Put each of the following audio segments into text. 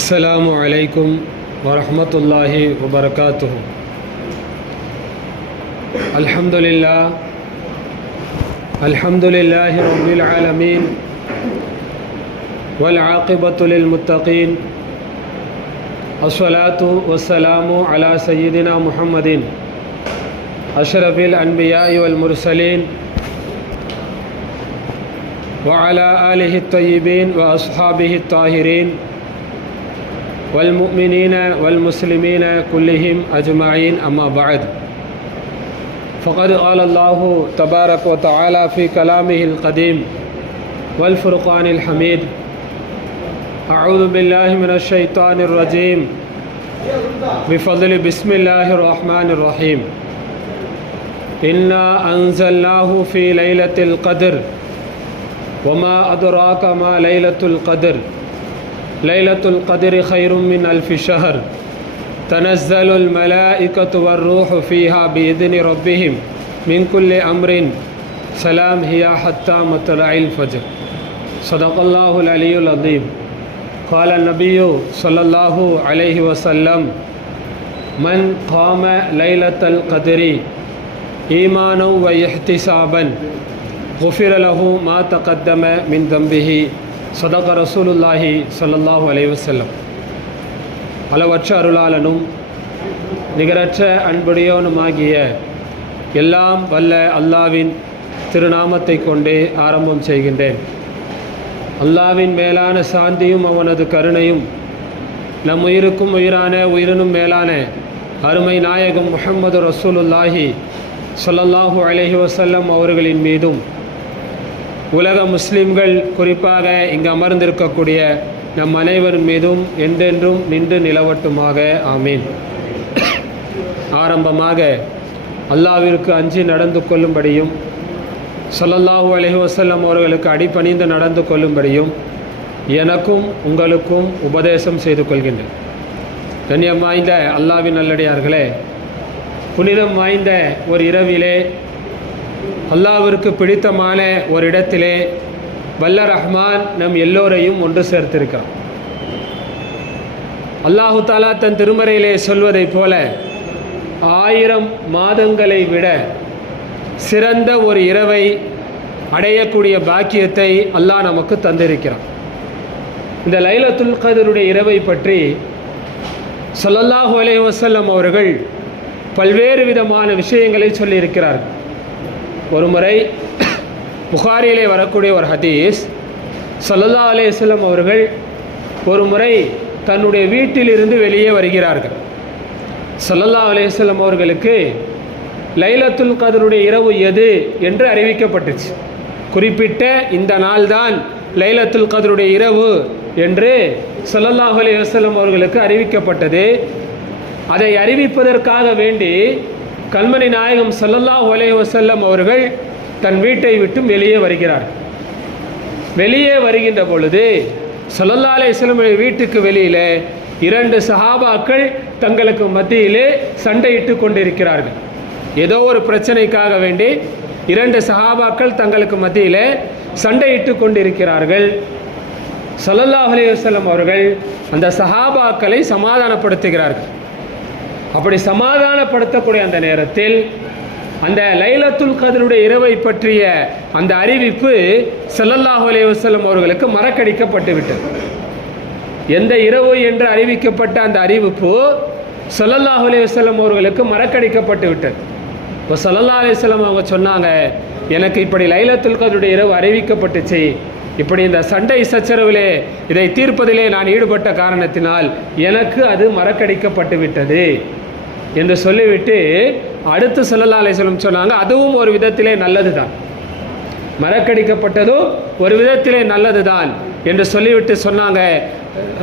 السلام عليكم ورحمة الله وبركاته. الحمد لله رب العالمين والعاقبة للمتقين. الصلاة والسلام على سيدنا محمد أشرف الأنبياء والمرسلين وعلى آله الطيبين وأصحابه الطاهرين والمؤمنين والمسلمين كلهم أجمعين. أما بعد، فقد قال الله تبارك وتعالى في كلامه القديم والفرقان الحميد: أعوذ بالله من الشيطان الرجيم بفضل بسم الله الرحمن الرحيم. إنا أنزلناه في ليلة القدر وما أدراك ما ليلة القدر. ليلة القدر خير من ألف شهر. تنزل الملائكة والروح فيها بإذن ربهم من كل أمر سلام هي حتى مطلع الفجر. صدق الله العلي العظيم. قال النبي صلى الله عليه وسلم: من قام ليلة القدر إيمانا واحتسابا غفر له ما تقدم من ذنبه. صدق رسول الله صلى الله عليه وسلم. அளவற்ற அருளாளனும் நிகரற்ற அன்புடையவனுமாகிய எல்லாம் வல்ல அல்லாவின் திருநாமத்தை கொண்டே ஆரம்பம் செய்கின்றேன். அல்லாவின் மேலான சாந்தியும் அவனது கருணையும் நம் உயிருக்கும் உயிரான உயிரினும் மேலான அருமை நாயகம் முஹம்மது ரசூலுல்லாஹி ஸல்லல்லாஹு அலைஹி வஸல்லம் அவர்களின் மீதும் உலக முஸ்லிம்கள் குறிப்பாக இங்கு அமர்ந்திருக்கக்கூடிய நம் அனைவரின் மீதும் என்றென்றும் நின்று நிலவட்டுமாக. ஆமீன். ஆரம்பமாக அல்லாவிற்கு அஞ்சி நடந்து கொள்ளும்படியும் ஸல்லல்லாஹு அலைஹி வஸல்லம் அவர்களுக்கு அடிபணிந்து நடந்து கொள்ளும்படியும் எனக்கும் உங்களுக்கும் உபதேசம் செய்து கொள்கின்றேன். கண்ணியம் வாய்ந்த அல்லாவின் நல்லடியார்களே, புனிதம் வாய்ந்த ஒரு இரவிலே, அல்லாவிற்கு பிடித்தமான ஒரு இடத்திலே வல்ல ரஹ்மான் நம் எல்லோரையும் ஒன்று சேர்த்திருக்கிறான். அல்லாஹு தாலா தன் திருமறையிலே சொல்வதைப் போல 1000 மாதங்களை விட சிறந்த ஒரு இரவை அடையக்கூடிய பாக்கியத்தை அல்லாஹ் நமக்கு தந்திருக்கிறான். இந்த லைலத்துல் கத்ருடைய இரவை பற்றி ஸல்லல்லாஹு அலைஹி வஸல்லம் அவர்கள் பல்வேறு விதமான விஷயங்களை சொல்லியிருக்கிறார்கள். ஒரு முறை புகாரியிலே வரக்கூடிய ஒரு ஹதீஸ், ஸல்லல்லாஹு அலைஹி வஸல்லம் அவர்கள் ஒரு முறை தன்னுடைய வீட்டிலிருந்து வெளியே வருகிறார்கள். ஸல்லல்லாஹு அலைஹி வஸல்லம் அவர்களுக்கு லைலத்துல் கத்ருடைய இரவு எது என்று அறிவிக்கப்பட்டுச்சு. குறிப்பிட்ட இந்த நாள்தான் லைலத்துல் கத்ருடைய இரவு என்று ஸல்லல்லாஹு அலைஹி வஸல்லம் அவர்களுக்கு அறிவிக்கப்பட்டது. அதை அறிவிப்பதற்காக வேண்டி கண்மணி நாயகம் ஸல்லல்லாஹு அலைஹி வஸல்லம் அவர்கள் தன் வீட்டை விட்டு வெளியே வருகிறார். வெளியே வருகின்ற பொழுது ஸல்லல்லாஹு அலைஹி வஸல்லம் வீட்டுக்கு வெளியிலே 2 சஹாபாக்கள் தங்களுக்கு மத்தியிலே சண்டையிட்டு கொண்டிருக்கிறார்கள். ஏதோ ஒரு பிரச்சனைக்காக வேண்டி 2 சஹாபாக்கள் தங்களுக்கு மத்தியிலே சண்டையிட்டு கொண்டிருக்கிறார்கள். ஸல்லல்லாஹு அலைஹி வஸல்லம் அவர்கள் அந்த சஹாபாக்களை சமாதானப்படுத்துகிறார்கள். அப்படி சமாதானப்படுத்தக்கூடிய அந்த நேரத்தில் அந்த லைலத்துல் கத்ருடைய இரவை பற்றிய அந்த அறிவிப்பு ஸல்லல்லாஹு அலைஹி வஸல்லம் அவர்களுக்கு மறக்கடிக்கப்பட்டு விட்டது. எந்த இரவு என்று அறிவிக்கப்பட்ட அந்த அறிவிப்பு ஸல்லல்லாஹு அலைஹி வஸல்லம் அவர்களுக்கு மறக்கடிக்கப்பட்டு விட்டது. இப்போ ஸல்லல்லாஹு அலைஹி வஸல்லம் அவங்க சொன்னாங்க, எனக்கு இப்படி லைலத்துல் கத்ருடைய இரவு அறிவிக்கப்பட்டுச்சு, இப்படி இந்த சண்டை சச்சரவிலே இதை தீர்ப்பதிலே நான் ஈடுபட்ட காரணத்தினால் எனக்கு அது மறக்கடிக்கப்பட்டு விட்டது என்று சொல்லிவிட்டு அடுத்து ஸல்லல்லாஹு அலைஹி வஸல்லம் சொன்னாங்க, அதுவும் ஒரு விதத்திலே நல்லது தான், மறக்கடிக்கப்பட்டதும் ஒரு விதத்திலே நல்லது தான் என்று சொல்லிவிட்டு சொன்னாங்க,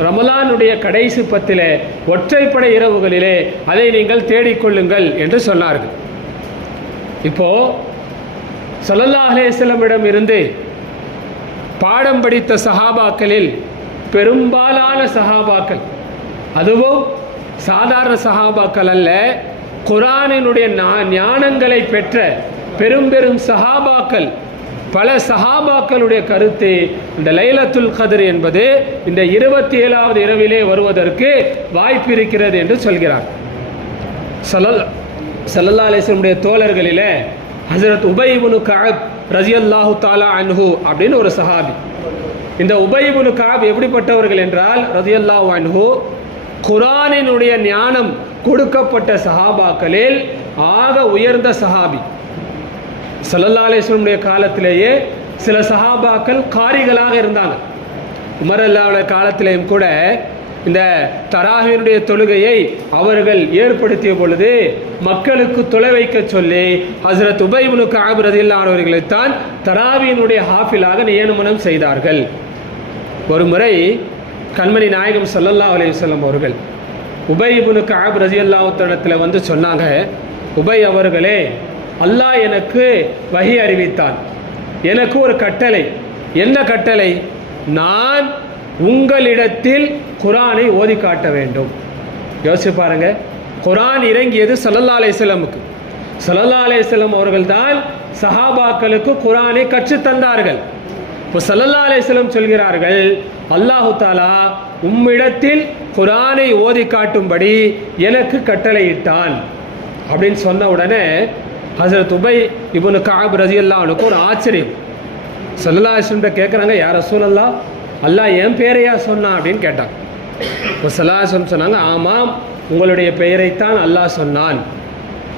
ரமலானுடைய கடைசி 10 ஒற்றைப்படை இரவுகளிலே அதை நீங்கள் தேடிக்கொள்ளுங்கள் என்று சொன்னார்கள். இப்போது ஸல்லல்லாஹு அலைஹி வஸல்லம் இருந்து பாடம் படித்த சஹாபாக்களில் பெரும்பாலான சஹாபாக்கள், அதுவும் சாதாரண சஹாபாக்கள் அல்ல, குர்ஆனினுடைய ஞானங்களை பெற்ற பெரும் பெரும் சஹாபாக்கள் பல சஹாபாக்களுடைய கருத்து இந்த லைலத்துல் கத்ர் என்பது இந்த 27வது இரவிலே வருவதற்கு வாய்ப்பு இருக்கிறது என்று சொல்கிறார். ஸல்லல்லாஹு அலைஹி வஸல்லம் தோழர்களிலே ஹஜ்ரத் உபை இப்னு கஅப் ரலியல்லாஹு தஆலா அன்ஹு அப்படின்னு ஒரு சஹாபி. இந்த உபை இப்னு கஅப் எப்படிப்பட்டவர்கள் என்றால் ரலியல்லாஹு அன்ஹு குர்ஆனினுடைய ஞானம் கொடுக்கப்பட்ட சஹாபாக்களில் ஆக உயர்ந்த சஹாபி. ஸல்லல்லாஹு அலைஹி வஸல்லம் காலத்திலேயே சில சஹாபாக்கள் காரிகளாக இருந்தாங்க. உமர் அல்லாஹ்வுடைய காலத்திலேயும் கூட இந்த தராவினுடைய தொழுகையை அவர்கள் ஏற்படுத்திய பொழுது மக்களுக்கு தொலை வைக்க சொல்லி ஹஜ்ரத் உபை இப்னு கஅப் ரலியல்லாஹு அன்ஹு அவர்களைத்தான் தராவியினுடைய ஹாஃபிலாக நியமனம் செய்தார்கள். ஒரு முறை கண்மணி நாயகம் ஸல்லல்லாஹு அலைஹி வஸல்லம் அவர்கள் உபை இப்னு கஅப் ரலியல்லாஹு அன்ஹு வந்து சொன்னாங்க, உபை அவர்களே, அல்லாஹ் எனக்கு வஹி அறிவித்தான், எனக்கு ஒரு கட்டளை. என்ன கட்டளை? நான் உங்களிடத்தில் குர்ஆனை ஓதி காட்ட வேண்டும். யோசிச்சு பாருங்க, குர்ஆன் இறங்கியது ஸல்லல்லாஹு அலைஹி வஸல்லமுக்கு. ஸல்லல்லாஹு அலைஹி வஸல்லம் அவர்கள் தான் சஹாபாக்களுக்கு குர்ஆனை கற்றுத் தந்தார்கள். இப்போ ஸல்லல்லாஹு அலைஹி வஸல்லம் சொல்கிறார்கள், அல்லாஹு தஆலா உம்மிடத்தில் குர்ஆனை ஓதி காட்டும்படி எனக்கு கட்டளையிட்டான் அப்படின்னு சொன்ன உடனே ஹஜ்ரத் உபை இப்னு கஅப் ரலியல்லாஹு அன்ஹு ஒரு ஆச்சரியம். ஸல்லல்லாஹு அலைஹி வஸல்லம் கேட்குறாங்க, யா ரசூலல்லாஹ், அல்லாஹ் என் பெயரையா சொன்னான் அப்படின்னு கேட்டாங்க. இப்போ ஸல்லல்லாஹு அலைஹி வஸல்லம் சொன்னாங்க, ஆமாம், உங்களுடைய பெயரைத்தான் அல்லாஹ் சொன்னான்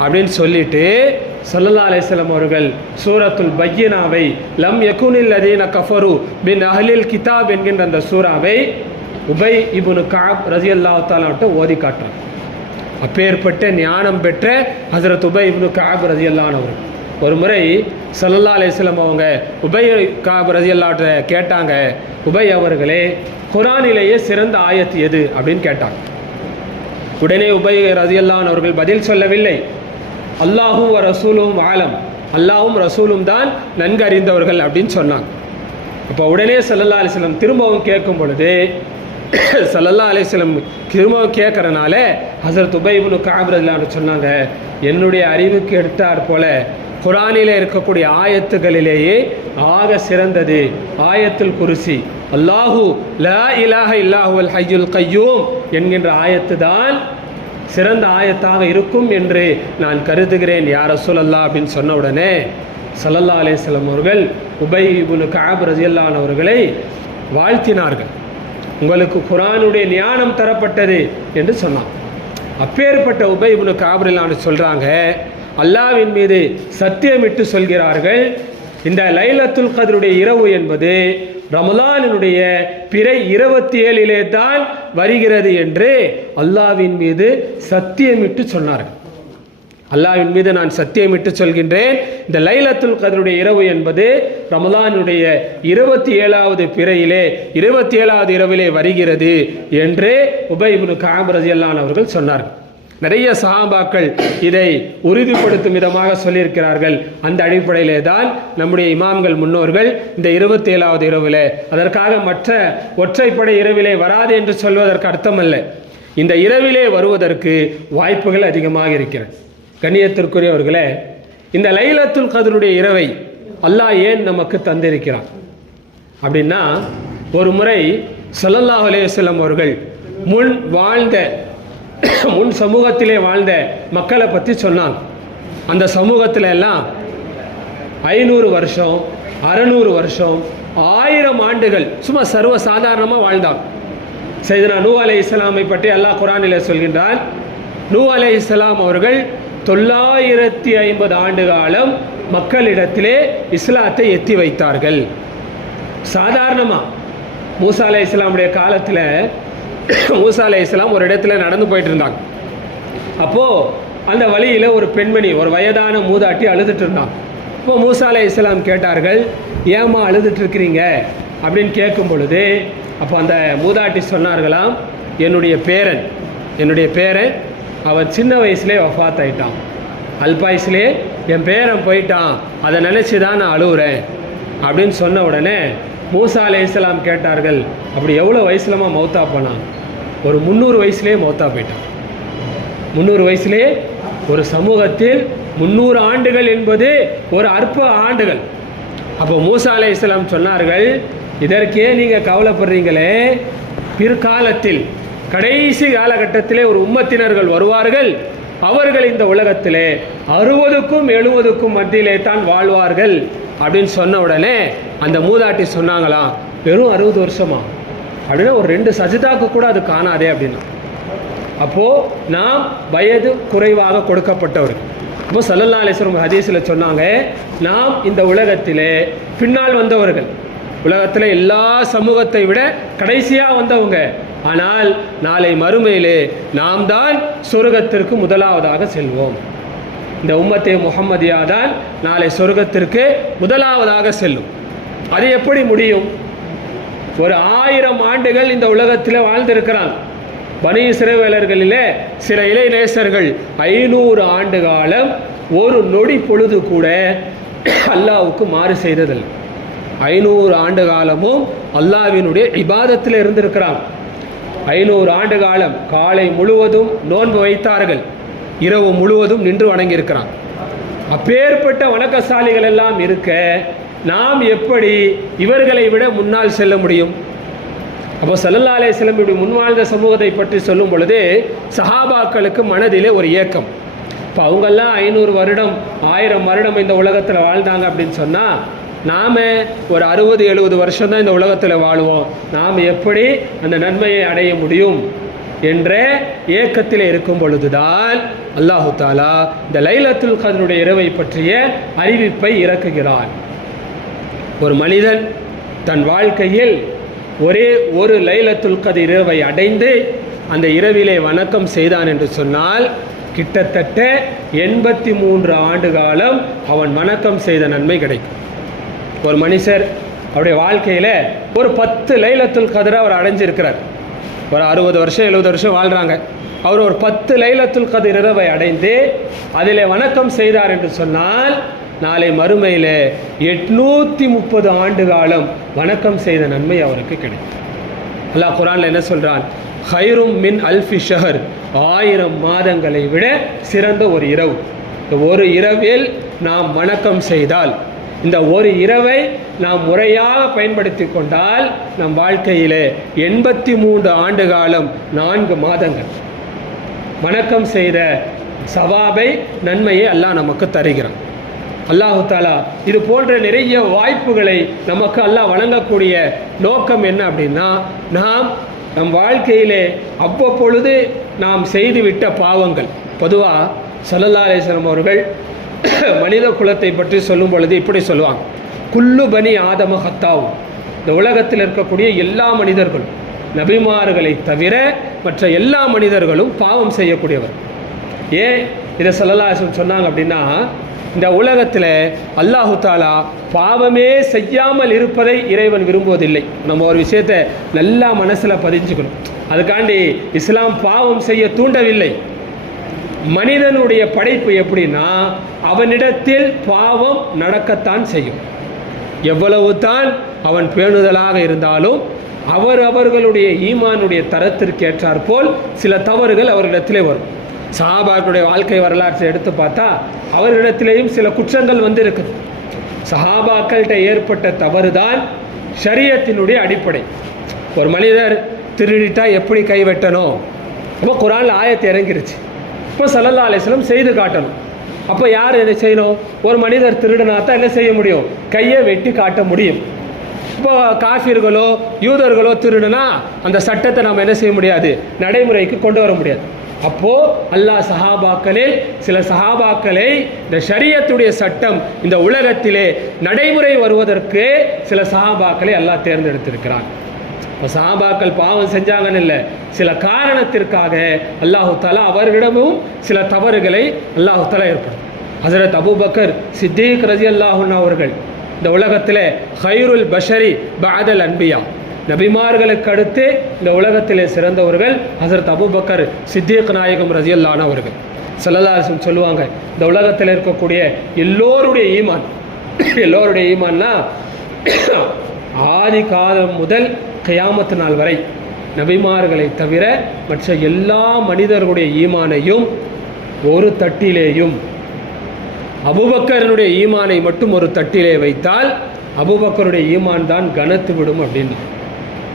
அப்படின்னு சொல்லிட்டு ஸல்லல்லாஹு அலைஹி வஸல்லம் அவர்கள் சூரத்துல் பய்யினாவை லம் யகுனில் லதீன கஃபரு பின் அஹ்லில் கிதாப் என்கின்ற அந்த சூராவை உபை இப்னு கஅப் ரலியல்லாஹு தஆலா அவர்கிட்ட ஓதி காட்டுறாங்க. அப்பேற்பட்ட ஞானம் பெற்ற ஹஜ்ரத் உபை இப்னு கஅப் ரலியல்லாஹு அன்ஹு அவர்கள் ஒரு முறை ஸல்லல்லாஹு அலைஹி வஸல்லம் அவங்க உபை கஅப் ரலியல்லாஹு அன்ஹு கேட்டாங்க, உபை அவர்களே, குர்ஆனிலேயே சிறந்த ஆயத் எது அப்படின்னு கேட்டாங்க. உடனே உபை ரலியல்லாஹு அன்ஹு அவர்கள் பதில் சொல்லவில்லை. அல்லாஹும் ரசூலும் ஆலம், அல்லாஹும் ரசூலும் தான் நன்கு அறிந்தவர்கள் அப்படின்னு சொன்னாங்க. அப்போ உடனே ஸல்லல்லாஹு அலைஹி வஸல்லம் திரும்பவும் கேட்கும் பொழுது ஸல்லல்லாஹு அலைஹி வஸல்லம் திரும்பவும் கேட்கறனால ஹஜ்ரத் உபை இப்னு கஅப் ரலியல்லாஹு அன்ஹு சொன்னாங்க, என்னுடைய அறிவுக்கு எடுத்தாற் போல குர்ஆனிலே இருக்கக்கூடிய ஆயத்துகளிலேயே ஆக சிறந்தது ஆயத்துல் குர்சி, அல்லாஹு லா இலாஹ இல்லாஹுவல் ஹய்யுல் கய்யூம் என்கின்ற ஆயத்து தான் சிறந்த ஆயத்தாக இருக்கும் என்று நான் கருதுகிறேன் யா ரசூலல்லாஹ் அப்படின்னு சொன்ன உடனே ஸல்லல்லாஹு அலைஹி வஸல்லம் அவர்கள் உபை இப்னு கஅப் ரலியல்லாஹு அன்ஹு அவர்களை வாழ்த்தினார்கள். உங்களுக்கு குர்ஆனுடைய ஞானம் தரப்பட்டது என்று சொன்னான். அப்பேற்பட்ட உபை இப்னு கஅப் ரலியல்லாஹு அன்ஹு சொல்றாங்க, அல்லாஹ்வின் மீது சத்தியமிட்டு சொல்கிறார்கள், இந்த லைலத்துல் கத்ருடைய இரவு என்பது ரமலானினுடைய பிறை 27 தான் வருகிறது என்று அல்லாஹ்வின் மீது சத்தியமிட்டு சொன்னார்கள். அல்லாஹ்வின் மீது நான் சத்தியமிட்டு சொல்கின்றேன், இந்த லைலத்துல் கத்ருடைய இரவு என்பது ரமலானுடைய 27வது பிறையிலே 27வது இரவிலே வருகிறது என்று உபை இப்னு கஅப் ரலியல்லாஹு அன்ஹு அவர்கள் சொன்னார்கள். நிறைய சஹாபாக்கள் இதை உறுதிப்படுத்தும் விதமாக சொல்லியிருக்கிறார்கள். அந்த அடிப்படையிலே தான் நம்முடைய இமாம்கள் முன்னோர்கள் இந்த 27வது இரவிலே, அதற்காக மற்ற ஒற்றைப்படை இரவிலே வராது என்று சொல்வதற்கு அர்த்தமல்ல, இந்த இரவிலே வருவதற்கு வாய்ப்புகள் அதிகமாக இருக்கிறது. கண்ணியத்திற்குரியவர்களே, இந்த லைலத்துல் கத்ருடைய இரவை அல்லாஹ் ஏன் நமக்கு தந்திருக்கிறான் அப்படின்னா, ஒரு முறை ஸல்லல்லாஹு அலைஹி வஸல்லம் அவர்கள் முன் சமூகத்திலே வாழ்ந்த மக்களை பற்றி சொன்னாங்க. அந்த சமூகத்தில் எல்லாம் 500 வருஷம் 600 வருஷம் 1000 ஆண்டுகள் சும்மா சர்வ சாதாரணமாக வாழ்ந்தாங்க. சையதுனா நூஹ் அலைஹிஸ்ஸலாமை பற்றி அல்லாஹ் குர்ஆனிலே சொல்கின்றான், நூஹ் அலைஹிஸ்ஸலாம் அவர்கள் 950 ஆண்டு காலம் மக்களிடத்திலே இஸ்லாத்தை எத்தி வைத்தார்கள். சாதாரணமாக மூசா அலைஹிஸ்ஸலாமுடைய காலத்தில் மூசா அலைஹிஸ்ஸலாம் ஒரு இடத்துல நடந்து போயிட்டு இருந்தாங்க. அப்போது அந்த வழியில் ஒரு பெண்மணி, ஒரு வயதான மூதாட்டி அழுதுட்டு இருந்தாங்க. இப்போ மூசா அலைஹிஸ்ஸலாம் கேட்டார்கள், ஏம்மா அழுதுட்டு இருக்கிறீங்க அப்படின்னு கேட்கும் பொழுது, அப்போ அந்த மூதாட்டி சொன்னார்களாம், என்னுடைய பேரன் அவன் சின்ன வயசுலேயே வஃபாத் ஆயிட்டான், அல்பாயுஸ்லேயே என் பேரன் போயிட்டான், அதை நினச்சி தான் நான் அழுகுறேன் அப்படின்னு சொன்ன உடனே மூசா அலைஹிஸ்ஸலாம் கேட்டார்கள், அப்படி எவ்வளோ வயசுலமா மௌத்தா போனான்? ஒரு 300 வயசுலேயே மௌத்தா போயிட்டான். 300 வயசுலேயே ஒரு சமூகத்தில் 300 ஆண்டுகள் என்பது ஒரு அற்ப ஆண்டுகள். அப்போ மூசா அலைஹிஸ்ஸலாம் சொன்னார்கள், இதற்கே நீங்கள் கவலைப்படுறீங்களே, பிற்காலத்தில் கடைசி காலகட்டத்திலே ஒரு உம்மத்தினர்கள் வருவார்கள், அவர்கள் இந்த உலகத்திலே 60க்கும் 70க்கும் மத்தியிலே தான் வாழ்வார்கள் அப்படின்னு சொன்ன உடனே அந்த மூதாட்டி சொன்னாங்களாம், வெறும் 60 வருஷமா அப்படின்னா ஒரு 2 சஜிதாக்கு கூட அது காணாதே அப்படின்னா. அப்போது நாம் வயது குறைவாக கொடுக்கப்பட்டவர். அப்போ ஸல்லல்லாஹு அலைஹி வஸல்லம் ஹதீஸில் சொன்னாங்க, நாம் இந்த உலகத்திலே பின்னால் வந்தவர்கள், உலகத்தில் எல்லா சமூகத்தை விட கடைசியாக வந்தவங்க. ஆனால் நாளை மறுமையிலே நாம் தான் சொர்க்கத்திற்கு முதலாவதாக செல்வோம். இந்த உம்மத்தே முஹம்மதியா தான் நாளை சொர்க்கத்திற்கு முதலாவதாக செல்லும். அது எப்படி முடியும்? ஒரு 1000 ஆண்டுகள் இந்த உலகத்தில் வாழ்ந்திருக்கிறாங்க. பனி இஸ்ரவேலர்களிலே சில இளைநேசர்கள் 500 ஆண்டு காலம் ஒரு நொடி பொழுது கூட அல்லாஹ்வுக்கு மாறு செய்ததில்லை. 500 ஆண்டு காலமும் அல்லாஹ்வினுடைய இபாதத்தில் இருந்திருக்கிறாங்க. 500 ஆண்டு காலம் காலை முழுவதும் நோன்பு வைத்தார்கள், இரவு முழுவதும் நின்று வணங்கியிருக்கிறான். அப்பேற்பட்ட வணக்கசாலிகள் எல்லாம் இருக்க நாம் எப்படி இவர்களை விட முன்னால் செல்ல முடியும்? அப்போ ஸல்லல்லாஹு அலைஹி வஸல்லம் இப்படி முன்வாழ்ந்த சமூகத்தை பற்றி சொல்லும் பொழுது சஹாபாக்களுக்கு மனதிலே ஒரு ஏக்கம். இப்போ அவங்கெல்லாம் 500 வருடம் 1000 வருடம் இந்த உலகத்தில் வாழ்ந்தாங்க அப்படின்னு சொன்னால், நாம் ஒரு 60-70 வருஷம் தான் இந்த உலகத்தில் வாழுவோம், நாம் எப்படி அந்த நன்மையை அடைய முடியும் என்ற ஏக்கத்தில் இருக்கும் பொழுதுதான் அல்லாஹு தாலா இந்த லைலத்துல் கத்ருடைய இரவை பற்றிய அறிவிப்பை இறக்குகிறான். ஒரு மனிதன் தன் வாழ்க்கையில் ஒரே ஒரு லைலத்துல் கத்ர் இரவை அடைந்து அந்த இரவிலே வணக்கம் செய்தான் என்று சொன்னால் கிட்டத்தட்ட 83 ஆண்டு காலம் அவன் வணக்கம் செய்த நன்மை கிடைக்கும். ஒரு மனுஷர் அவருடைய வாழ்க்கையில் ஒரு 10 லைலத்துல் கத்ரை அவர் அடைஞ்சிருக்கிறார். ஒரு 60 வருஷம் 70 வருஷம் வாழ்கிறாங்க. அவர் ஒரு 10 லைலத்துல் கத்ர் இரவை அடைந்து அதில் வணக்கம் செய்தார் என்று சொன்னால் நாளை மறுமையில் 830 ஆண்டு காலம் வணக்கம் செய்த நன்மை அவருக்கு கிடைக்கும். அல்லாஹ் குர்ஆனில் என்ன சொல்கிறான்? ஹைரும் மின் அல்ஃபி ஷஹர், 1000 மாதங்களை விட சிறந்த ஒரு இரவு. இந்த ஒரு இரவில் நாம் வணக்கம் செய்தால், இந்த ஒரு இரவை நாம் முறையாக பயன்படுத்தி கொண்டால் நம் வாழ்க்கையிலே 83 ஆண்டு காலம் 4 மாதங்கள் வணக்கம் செய்த சவாபை நன்மையை அல்லாஹ் நமக்கு தருகிறான். அல்லாஹு தாலா இது போன்ற நிறைய வாய்ப்புகளை நமக்கு அல்லாஹ் வழங்கக்கூடிய நோக்கம் என்ன அப்படின்னா, நாம் நம் வாழ்க்கையிலே அவ்வப்பொழுது நாம் செய்துவிட்ட பாவங்கள். பொதுவாக ஸல்லல்லாஹு அலைஹி வஸல்லம் அவர்கள் மனித குலத்தை பற்றி சொல்லும் பொழுது இப்படி சொல்லுவாங்க, குல்லு பனி ஆதம ஹத்தாவும், இந்த உலகத்தில் இருக்கக்கூடிய எல்லா மனிதர்களும் நபிமார்களை தவிர மற்ற எல்லா மனிதர்களும் பாவம் செய்யக்கூடியவர். ஏன் இதை ஸல்லல்லாஹு அலைஹி வஸல்லம் சொன்னாங்க அப்படின்னா, இந்த உலகத்தில் அல்லாஹு தாலா பாவமே செய்யாமல் இருப்பதை இறைவன் விரும்புவதில்லை. நம்ம ஒரு விஷயத்தை நல்லா மனசில் பதிஞ்சுக்கணும். அதுக்காண்டி இஸ்லாம் பாவம் செய்ய தூண்டவில்லை. மனிதனுடைய படைப்பு எப்படின்னா, அவனிடத்தில் பாவம் நடக்கத்தான் செய்யும். எவ்வளவு தான் அவன் பேணுதலாக இருந்தாலும் அவர்களுடைய ஈமானுடைய தரத்திற்கு ஏற்றாற்போல் சில தவறுகள் அவர்களிடத்திலே வரும். சஹாபாக்களுடைய வாழ்க்கை வரலாற்றை எடுத்து பார்த்தா அவர்களிடத்திலேயும் சில குற்றங்கள் வந்திருக்குது. சஹாபாக்கள்கிட்ட ஏற்பட்ட தவறுதான் ஷரியத்தினுடைய அடிப்படை. ஒரு மனிதர் திருடிட்டா எப்படி கைவெட்டணும், அப்போ குர்ஆனில் ஆயத்து இறங்கிருச்சு. இப்போ ஸல்லல்லாஹு அலைஹி வஸல்லம் செய்து காட்டணும். அப்போ யார் என்ன செய்யணும்? ஒரு மனிதர் திருடினா தான் என்ன செய்ய முடியும்? கையை வெட்டி காட்ட முடியும். இப்போ காஃபிர்களோ யூதர்களோ திருடுனா அந்த சட்டத்தை நாம் என்ன செய்ய முடியாது? நடைமுறைக்கு கொண்டு வர முடியாது. அப்போது அல்லாஹ் சஹாபாக்களில் சில சஹாபாக்களை இந்த ஷரியத்துடைய சட்டம் இந்த உலகத்திலே நடைமுறை வருவதற்கு சில சஹாபாக்களை அல்லாஹ் தேர்ந்தெடுத்திருக்கிறான். இப்போ சஹாபாக்கள் பாவம் செஞ்சாங்கன்னு இல்லை, சில காரணத்திற்காக அல்லாஹு தாலா அவர்களிடமும் சில தவறுகளை அல்லாஹு தாலா ஏற்படும். ஹஸரத் அபூபக்கர் சித்தீக் ரலியல்லாஹு அன்ஹு அவர்கள் இந்த உலகத்தில் ஹைருல் பஷரி பஅதல் அன்பியா, நபிமார்களுக்கு அடுத்து இந்த உலகத்திலே சிறந்தவர்கள் ஹஸரத் அபூபக்கர் சித்தீக் நாயகம் ரலியல்லாஹு அன்ஹு அவர்கள். ஸல்லல்லாஹு அலைஹி வஸல்லம் சொல்லுவாங்க, இந்த உலகத்தில் இருக்கக்கூடிய எல்லோருடைய ஈமான்னா ஆதி காலம் முதல் கியாமத் நாள் வரை நபிமார்களை தவிர மற்ற எல்லா மனிதர்களுடைய ஈமானையும் ஒரு தட்டிலேயும் அபூபக்கரனுடைய ஈமானை மட்டும் ஒரு தட்டிலே வைத்தால் அபூபக்கருடைய ஈமான் தான் கனத்து விடும் அப்படின்னு.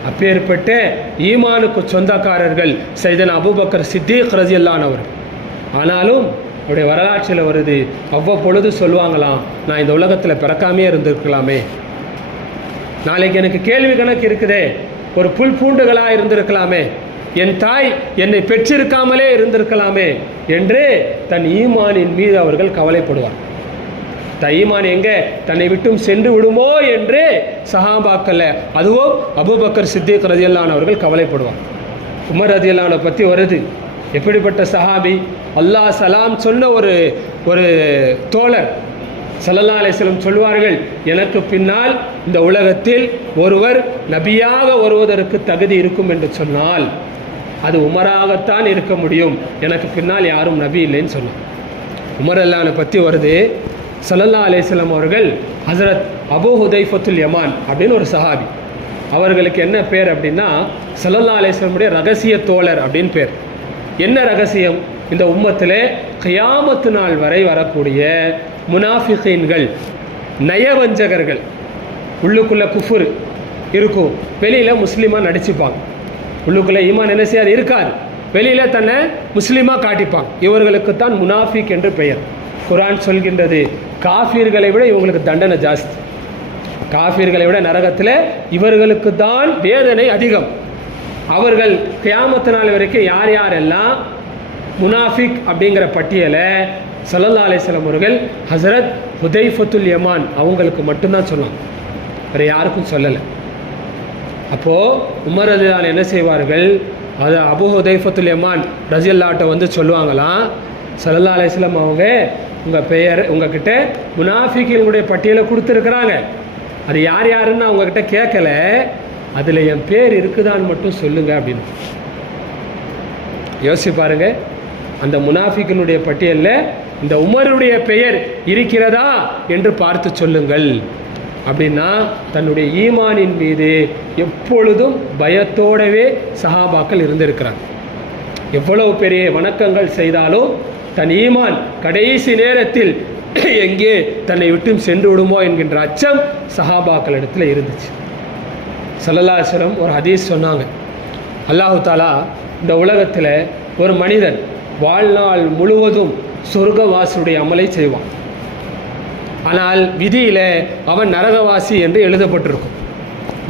அப்பேற்பட்ட ஈமானுக்கு சொந்தக்காரர்கள் சையதுனா அபூபக்கர் சித்தீக் ரலியல்லாஹு அன்ஹு. ஆனாலும் அவருடைய வரலாற்றில் வருது, அவ்வப்பொழுது சொல்லுவாங்களாம், நான் இந்த உலகத்தில் பிறக்காமே இருந்திருக்கலாமே, நாளைக்கு எனக்கு கேள்வி கணக்கு இருக்குதே, ஒரு புல் பூண்டுகளாக இருந்திருக்கலாமே, என் தாய் என்னை பெற்றிருக்காமலே இருந்திருக்கலாமே என்று தன் ஈமானின் மீது அவர்கள் கவலைப்படுவார். ஈமான் எங்கே தன்னை விட்டும் சென்று விடுமோ என்று சஹாபாக்கல்ல, அதுவும் அபூபக்கர் சித்திக் ரலியல்லாஹு அன்ஹு அவர்கள் கவலைப்படுவார். உமர் ரலியல்லாஹு அன்ஹு பற்றி வருது, எப்படிப்பட்ட சஹாபி, அல்லாஹ் சலாம் சொன்ன ஒரு தோழர். ஸல்லல்லாஹு அலைஹி வஸல்லம் சொல்வார்கள், எனக்கு பின்னால் இந்த உலகத்தில் ஒருவர் நபியாக வருவதற்கு தகுதி இருக்கும் என்று சொன்னால் அது உமராகத்தான் இருக்க முடியும், எனக்கு பின்னால் யாரும் நபி இல்லைன்னு சொன்னார். உமர் அல்லாஹ்வை பற்றி வருது, ஸல்லல்லாஹு அலைஹி வஸல்லம் அவர்கள் ஹஸரத் அபூ ஹுதைஃபத்துல் யமான் அப்படின்னு ஒரு சஹாபி, அவர்களுக்கு என்ன பேர் அப்படின்னா ஸல்லல்லாஹு அலைஹி வஸல்லமுடைய ரகசிய தோழர் அப்படின்னு பேர். என்ன ரகசியம்? இந்த உம்மத்தில் கியாமத்து நாள் வரை வரக்கூடிய முனாஃபிகீன்கள், நயவஞ்சகர்கள், உள்ளுக்குள்ள குஃபுர் இருக்கும், வெளியில் முஸ்லீமாக நடிச்சுப்பாங்க. உள்ளுக்குள்ளே ஈமான் என்ன செய்யாது, இருக்காது, வெளியில் தன்னை முஸ்லீமாக காட்டிப்பாங்க. இவர்களுக்கு தான் முனாஃபிக் என்று பெயர். குர்ஆன் சொல்கின்றது, காஃபிர்களை விட இவங்களுக்கு தண்டனை ஜாஸ்தி, காஃபிர்களை விட நரகத்தில் இவர்களுக்கு தான் வேதனை அதிகம். அவர்கள் கியாமத்து நாள் வரைக்கும் யார் யாரெல்லாம் முனாஃபிக் அப்படிங்கிற பட்டியலை ஸல்லல்லாஹு அலைஹி வஸல்லம் அவர்கள் ஹஸரத் ஹுதைஃபத்துல் யமான் அவங்களுக்கு மட்டும்தான் சொன்னாங்க, வேறு யாருக்கும் சொல்லலை. அப்போது உமர் ரலியல்லாஹு அன்ஹு என்ன செய்வார்கள், அது அபூ ஹுதைஃபத்துல் யமான் ரலியல்லாஹு அன்ஹு வந்து சொல்லுவாங்களாம், ஸல்லல்லாஹு அலைஹி வஸல்லம் அவங்க உங்கள் பெயர் உங்ககிட்ட முனாஃபிகளுடைய பட்டியலை கொடுத்துருக்குறாங்க, அது யார் யாருன்னு அவங்கக்கிட்ட கேட்கல, அதில் என் பேர் இருக்குதான்னு மட்டும் சொல்லுங்க அப்படின்னு. யோசிச்சு பாருங்க, அந்த முனாஃபிக்கினுடைய பட்டியலில் இந்த உமருடைய பெயர் இருக்கிறதா என்று பார்த்து சொல்லுங்கள் அப்படின்னா, தன்னுடைய ஈமானின் மீது எப்பொழுதும் பயத்தோடவே சஹாபாக்கள் இருந்திருக்கிறாங்க. எவ்வளவு பெரிய வணக்கங்கள் செய்தாலும் தன் ஈமான் கடைசி நேரத்தில் எங்கே தன்னை விட்டும் சென்று விடுமோ என்கின்ற அச்சம் சஹாபாக்கள் இடத்துல இருந்துச்சு. ஸல்லல்லாஹு அலைஹி வஸல்லம் ஒரு ஹதீஸ் சொன்னாங்க, அல்லாஹு தாலா இந்த உலகத்தில் ஒரு மனிதன் வாழ்நாள் முழுவதும் சொர்க்கவாசியுடைய அமலை செய்வான், ஆனால் விதியில் அவன் நரகவாசி என்று எழுதப்பட்டிருக்கும்.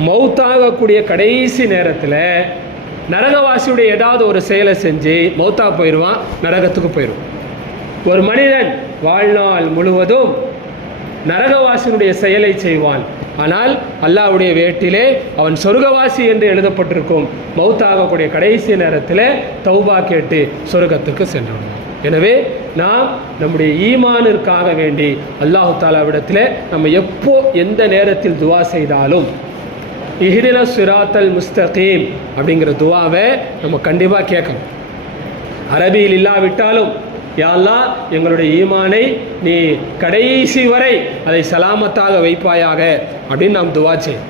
மௌத்தாகக்கூடிய கடைசி நேரத்தில் நரகவாசியுடைய ஏதாவது ஒரு செயலை செஞ்சு மௌத்தா போயிடுவான், நரகத்துக்கு போயிடுவான். ஒரு மனிதன் வாழ்நாள் முழுவதும் நரகவாசியினுடைய செயலை செய்வான், ஆனால் அல்லாஹ்வுடைய வேட்டிலே அவன் சொர்க்கவாசி என்று எழுதப்பட்டிருக்கும். மௌத்தாகக்கூடிய கடைசி நேரத்தில் தௌபா கேட்டு சொர்க்கத்துக்கு சென்றுவிடுவான். எனவே நாம் நம்முடைய ஈமானிற்காக வேண்டி அல்லாஹு தாலாவிடத்தில் நம்ம எப்போ எந்த நேரத்தில் துவா செய்தாலும் இஹ்தின ஸிராத்தல் முஸ்தகீம் அப்படிங்கிற துவாவை நம்ம கண்டிப்பாக கேட்கணும். அரபியில் இல்லாவிட்டாலும், யா அல்லாஹ் எங்களுடைய ஈமானை நீ கடைசி வரை அதை சலாமத்தாக வைப்பாயாக அப்படின்னு நாம் துவா செய்யும்.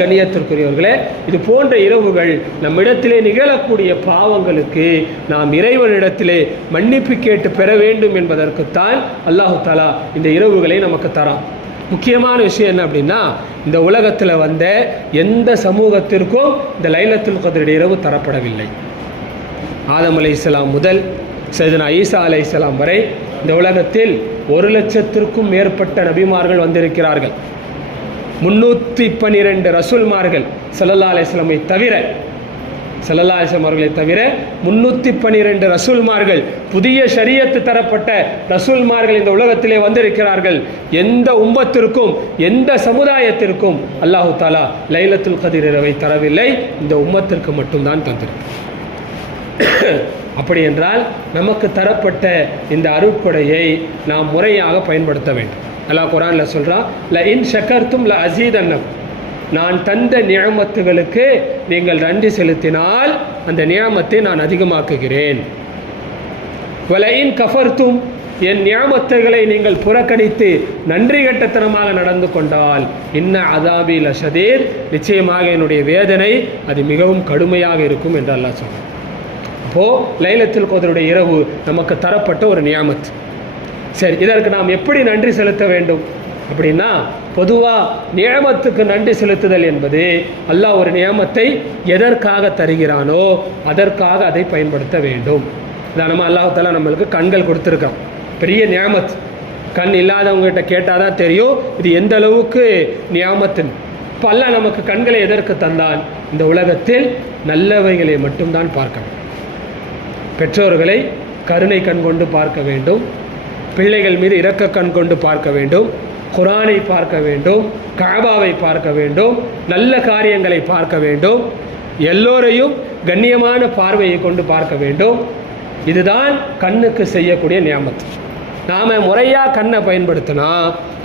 கண்ணியத்திற்குரியவர்களே, இது போன்ற இரவுகள் நம்மிடத்திலே நிகழக்கூடிய பாவங்களுக்கு நாம் இறைவனிடத்திலே மன்னிப்பு கேட்டு பெற வேண்டும் என்பதற்குத்தான் அல்லாஹு தாலா இந்த இரவுகளை நமக்கு தரான். முக்கியமான விஷயம் என்ன அப்படின்னா, இந்த உலகத்தில் வந்த எந்த சமூகத்திற்கும் இந்த லைலத்துல் கத்ருடைய இரவு தரப்படவில்லை. ஆதம் அலைஹிஸ்ஸலாம் முதல் சையதுனா ஈசா அலைஹிஸ்ஸலாம் வரை இந்த உலகத்தில் 1,00,000க்கும் மேற்பட்ட நபிமார்கள் வந்திருக்கிறார்கள். 312 ரசூல்மார்கள் ஸல்லல்லாஹு அலைஹி வஸல்லம் தவிர, ஸல்லல்லாஹு அலைஹி வஸல்லம் அவர்களை தவிர 312 ரசூல்மார்கள், புதிய ஷரியத்து தரப்பட்ட ரசூல்மார்கள் இந்த உலகத்திலே வந்திருக்கிறார்கள். எந்த உம்மத்திற்கும் எந்த சமுதாயத்திற்கும் அல்லாஹு தாலா லைலத்துல் கத்ர் இரவை தரவில்லை, இந்த உம்மத்திற்கு மட்டும்தான் தந்திருக்கிறார். அப்படி என்றால் நமக்கு தரப்பட்ட இந்த அருட்கொடையை நாம் முறையாக பயன்படுத்த வேண்டும். அல்லாஹ் குர்ஆனில் சொல்கிறான், ல இன் ஷக்கர்தும் ல அஸீதன்னக்கும், நான் தந்த நியமத்துகளுக்கு நீங்கள் நன்றி செலுத்தினால் அந்த நியமத்தை நான் அதிகமாக்குகிறேன். வல இன் கஃபர்தும், என் நியமத்துகளை நீங்கள் புறக்கணித்து நன்றி கட்டத்தனமாக நடந்து கொண்டால் இன்ன அஸாபி லஷதீத், நிச்சயமாக என்னுடைய வேதனை அது மிகவும் கடுமையாக இருக்கும் என்று அல்லாஹ் சொல்கிறான். அப்போது லைலத்துல் கத்ருடைய இரவு நமக்கு தரப்பட்ட ஒரு நியாமத். சரி, இதற்கு நாம் எப்படி நன்றி செலுத்த வேண்டும்? அப்படின்னா பொதுவாக நியமத்துக்கு நன்றி செலுத்துதல் என்பது அல்லாஹ் ஒரு நியமத்தை எதற்காக தருகிறானோ அதற்காக அதை பயன்படுத்த வேண்டும். உதாரணமாக அல்லாஹ் தஆலா நம்மளுக்கு கண்கள் கொடுத்துருக்கான், பெரிய நியமத். கண் இல்லாதவங்ககிட்ட கேட்டால் தான் தெரியும் இது எந்த அளவுக்கு நியமத்துன்னு. இப்போ அல்லாஹ் நமக்கு கண்களை எதற்கு தந்தான்? இந்த உலகத்தில் நல்லவைகளை மட்டும்தான் பார்க்க வேண்டும். பெற்றோர்களை கருணை கண் கொண்டு பார்க்க வேண்டும், பிள்ளைகள் மீது இரக்க கண் கொண்டு பார்க்க வேண்டும், குர்ஆனை பார்க்க வேண்டும், கஅபாவை பார்க்க வேண்டும், நல்ல காரியங்களை பார்க்க வேண்டும், எல்லோரையும் கண்ணியமான பார்வையை கொண்டு பார்க்க வேண்டும். இதுதான் கண்ணுக்கு செய்யக்கூடிய நியமத். நாம் முறையாக கண்ணை பயன்படுத்தினா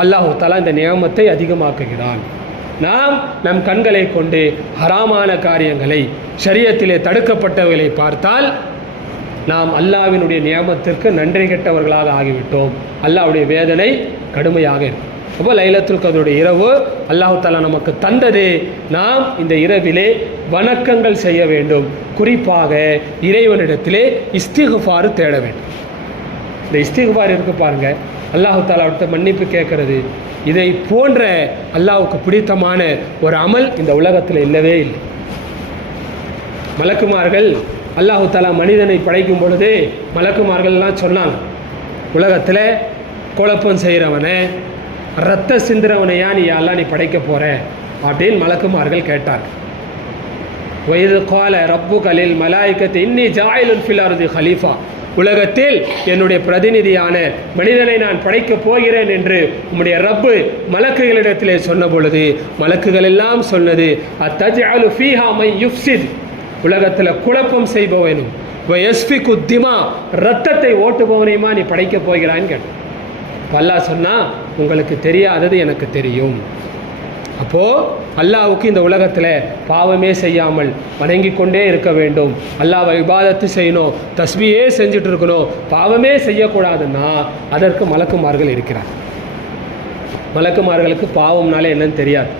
அல்லாஹ் தஆலா இந்த நியமத்தை அதிகமாக்குகிறான். நாம் நம் கண்களை கொண்டு ஹராமான காரியங்களை, ஷரியத்திலே தடுக்கப்பட்டவைகளை பார்த்தால் நாம் அல்லாஹ்வினுடைய நியமத்திற்கு நன்றி கெட்டவர்களாக ஆகிவிட்டோம். அல்லாஹ்வுடைய வேதனை கடுமையாக இருக்கும். அப்போ லைலத்துல் கத்ருடைய இரவு அல்லாஹ் தஆலா நமக்கு தந்தது. நாம் இந்த இரவிலே வணக்கங்கள் செய்ய வேண்டும். குறிப்பாக இறைவனிடத்திலே இஸ்திக்ஃபார் தேட வேண்டும். இந்த இஸ்திக்ஃபார் இருக்கு பாருங்க, அல்லாஹ் தஆலாவிட்ட மன்னிப்பு கேட்கறது, இதை போன்ற அல்லாஹ்வுக்கு பிடித்தமான ஒரு அமல் இந்த உலகத்தில் இல்லவே இல்லை. மலக்குமார்கள் அல்லாஹ் தஆலா மனிதனை படைக்கும் பொழுது மலக்குமார்கள்லாம் சொன்னாங்க, உலகத்தில் குழப்பம் செய்கிறவனை, ரத்த சிந்துறவனையா நீ யாரெல்லாம் நீ படைக்க போகிற அப்படின்னு மலக்குமார்கள் கேட்டார். வயது கால ரப்பு கலில் மலாய்க்கத்து இன்னி ஜாயிலுன் ஃபில் அர்தி ஹலீஃபா, உலகத்தில் என்னுடைய பிரதிநிதியான மனிதனை நான் படைக்கப் போகிறேன் என்று உம்முடைய ரப்பு மலக்குகளிடத்திலே சொன்ன பொழுது மலக்குகள் எல்லாம் சொன்னது, அத்தஜஅலு ஃபீஹா மை யுஃப்ஸித், உலகத்தில் குழப்பம் செய்பவனும் வயஸ்ஃபிகு திமா, ரத்தத்தை ஓட்டுபவனையுமா நீ படைக்கப் போகிறான்னு கேட்டான். அல்லாஹ் சொன்னால் உங்களுக்கு தெரியாதது எனக்கு தெரியும். அப்போது அல்லாஹ்வுக்கு இந்த உலகத்தில் பாவமே செய்யாமல் வணங்கி கொண்டே இருக்க வேண்டும், அல்லாஹ்வை இபாதத்து செய்யணும், தஸ்பீஹே செஞ்சுட்டு இருக்கணும், பாவமே செய்யக்கூடாதுன்னா அதற்கு மலக்குமார்கள் இருக்கிறார். மலக்குமார்களுக்கு பாவம்னால என்னன்னு தெரியாது,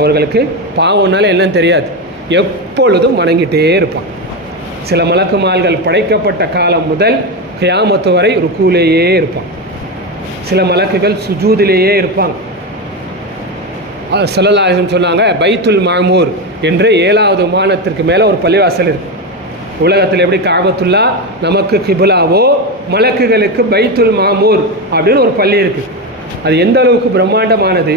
அவர்களுக்கு பாவம்னால என்னன்னு தெரியாது, எப்பொழுதும் வணங்கிட்டே இருப்பாங்க. சில மலக்குமார்கள் படைக்கப்பட்ட காலம் முதல் கியாமத்து வரை ருக்கூலேயே இருப்பாங்க. சில மலக்குகள் சுஜூதிலேயே இருப்பாங்க. ஸல்லல்லாஹு அலைஹி வஸல்லம் சொன்னாங்க, பைத்துல் மாமூர் என்று 7வது வானத்திற்கு மேலே ஒரு பள்ளிவாசல் இருக்குது. உலகத்தில் எப்படி காபத்துல்லா நமக்கு கிபுலாவோ மலக்குகளுக்கு பைத்துல் மாமூர் அப்படின்னு ஒரு பள்ளி இருக்குது. அது எந்த அளவுக்கு பிரம்மாண்டமானது?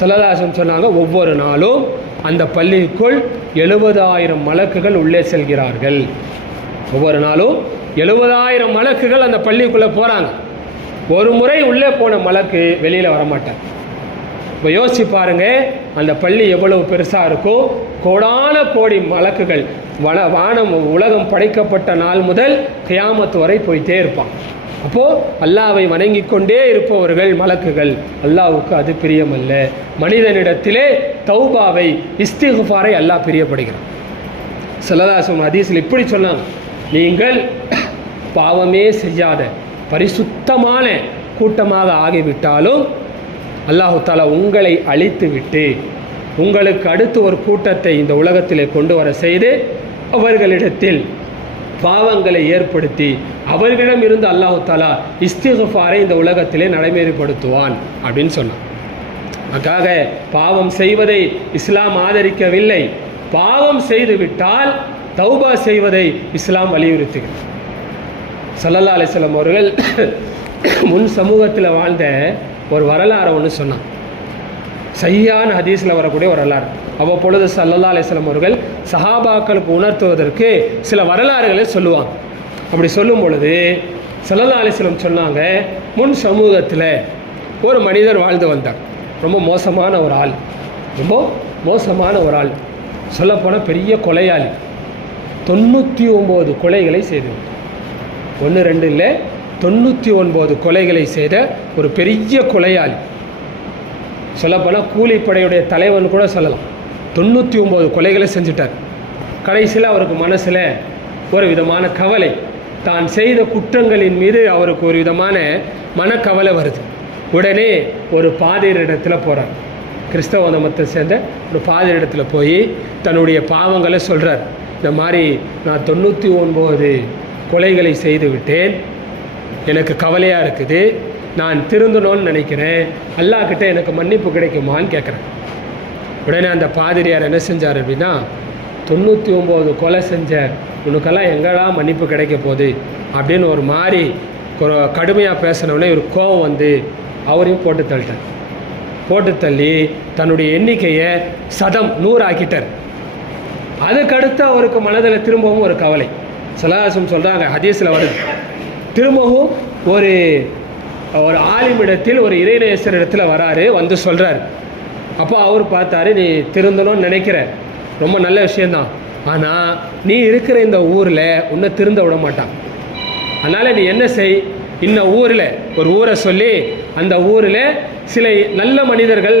ஸல்லல்லாஹு அலைஹி வஸல்லம் சொன்னாங்க, ஒவ்வொரு நாளும் அந்த பள்ளிக்குள் 70,000 மலக்குகள் உள்ளே செல்கிறார்கள். ஒவ்வொரு நாளும் 70,000 மலக்குகள் அந்த பள்ளிக்குள்ளே போகிறாங்க. ஒரு முறை உள்ளே போன மலக்கு வெளியில் வரமாட்டார். இப்போ யோசிச்சு பாருங்க, அந்த பள்ளி எவ்வளவு பெருசாக இருக்கும். கோடான கோடி மலக்குகள் வானம் உலகம் படைக்கப்பட்ட நாள் முதல் கியாமத்து வரை போயிட்டே இருப்பான். அப்போது அல்லாஹ்வை வணங்கி கொண்டே இருப்பவர்கள் மலக்குகள். அல்லாஹ்வுக்கு அது பிரியமல்ல. மனிதனிடத்திலே தௌபாவை, இஸ்திக்ஃபாரை அல்லாஹ் பிரியப்படுகிறான். ஸல்லல்லாஹு அலைஹி வஸல்லம் ஹதீஸில் இப்படி சொன்னாங்க, நீங்கள் பாவமே செய்யாத பரிசுத்தமான கூட்டமாக ஆகிவிட்டாலும் அல்லாஹு தஆலா உங்களை அழித்து விட்டு உங்களுக்கு அடுத்து ஒரு கூட்டத்தை இந்த உலகத்திலே கொண்டு வர செய்து அவர்களிடத்தில் பாவங்களை ஏற்படுத்தி அவர்களிடம் இருந்து அல்லாஹு தஆலா இஸ்திக்ஃபாரை இந்த உலகத்திலே நடைமுறைப்படுத்துவான் அப்படின்னு சொன்னான். அதுக்காக பாவம் செய்வதை இஸ்லாம் ஆதரிக்கவில்லை. பாவம் செய்து விட்டால் தௌபா செய்வதை இஸ்லாம் வலியுறுத்துகிறது. ஸல்லல்லாஹு அலைஹி வஸல்லம் அவர்கள் முன் சமூகத்தில் வாழ்ந்த ஒரு வரலாறு ஒன்று சொன்னான். சஹீஹான ஹதீஸில் வரக்கூடிய ஒரு வரலாறு. அவ்வப்பொழுது ஸல்லல்லாஹு அலைஹி வஸல்லம் அவர்கள் சஹாபாக்களுக்கு உணர்த்துவதற்கு சில வரலாறுகளை சொல்லுவாங்க. அப்படி சொல்லும் பொழுது ஸல்லல்லாஹு அலைஹி வஸல்லம் சொன்னாங்க, முன் சமூகத்தில் ஒரு மனிதர் வாழ்ந்து வந்தார். ரொம்ப மோசமான ஒரு ஆள், ரொம்ப மோசமான ஒரு ஆள். சொல்லப்போனால் பெரிய கொலையாளி. 99 கொலைகளை செய்தவர். 1 2 இல்லை, 99 கொலைகளை செய்த ஒரு பெரிய கொலையாளி. சொல்லப்போனால் கூலிப்படையுடைய தலைவன் கூட சொல்லலாம். 99 கொலைகளை செஞ்சிட்டார். கடைசியில் அவருக்கு மனசில் ஒரு விதமான கவலை, தான் செய்த குற்றங்களின் மீது அவருக்கு ஒரு விதமான மனக்கவலை வருது. உடனே ஒரு பாதிரிடத்தில் போகிறார். கிறிஸ்தவ மதத்தை சேர்ந்த ஒரு பாதிரிடத்தில் போய் தன்னுடைய பாவங்களை சொல்கிறார். இந்த மாதிரி நான் 99 கொலைகளை செய்து விட்டேன், எனக்கு கவலையாக இருக்குது, நான் திருந்தணும்னு நினைக்கிறேன், அல்லாஹ்கிட்ட எனக்கு மன்னிப்பு கிடைக்குமான்னு கேட்குறேன். உடனே அந்த பாதிரியார் என்ன செஞ்சார் அப்படின்னா, 99 கொலை செஞ்ச உனக்கெல்லாம் எங்கெல்லாம் மன்னிப்பு கிடைக்க போகுது அப்படின்னு ஒரு மாதிரி கடுமையாக பேசினவுடனே இவர் கோபம் வந்து அவரையும் போட்டு தள்ளிட்டார். போட்டு தள்ளி தன்னுடைய எண்ணிக்கையை 100 ஆக்கிட்டார். அதுக்கடுத்து அவருக்கு மனதில் திரும்பவும் ஒரு கவலை. ஸல்லல்லாஹு சொல்கிறாங்க, ஹதீஸில் வருது, திரும்பவும் ஒரு ஆலிமிடத்தில் ஒரு இறைநேசரிடத்தில் வராரு, வந்து சொல்கிறார். அப்போ அவர் பார்த்தாரு, நீ திருந்தணும்னு நினைக்கிற, ரொம்ப நல்ல விஷயந்தான், ஆனால் நீ இருக்கிற இந்த ஊரில் உன்னை திருந்த விட மாட்டான். அதனால் நீ என்ன செய், இந்த ஊரில் ஒரு ஊரை சொல்லி அந்த ஊரில் சில நல்ல மனிதர்கள்,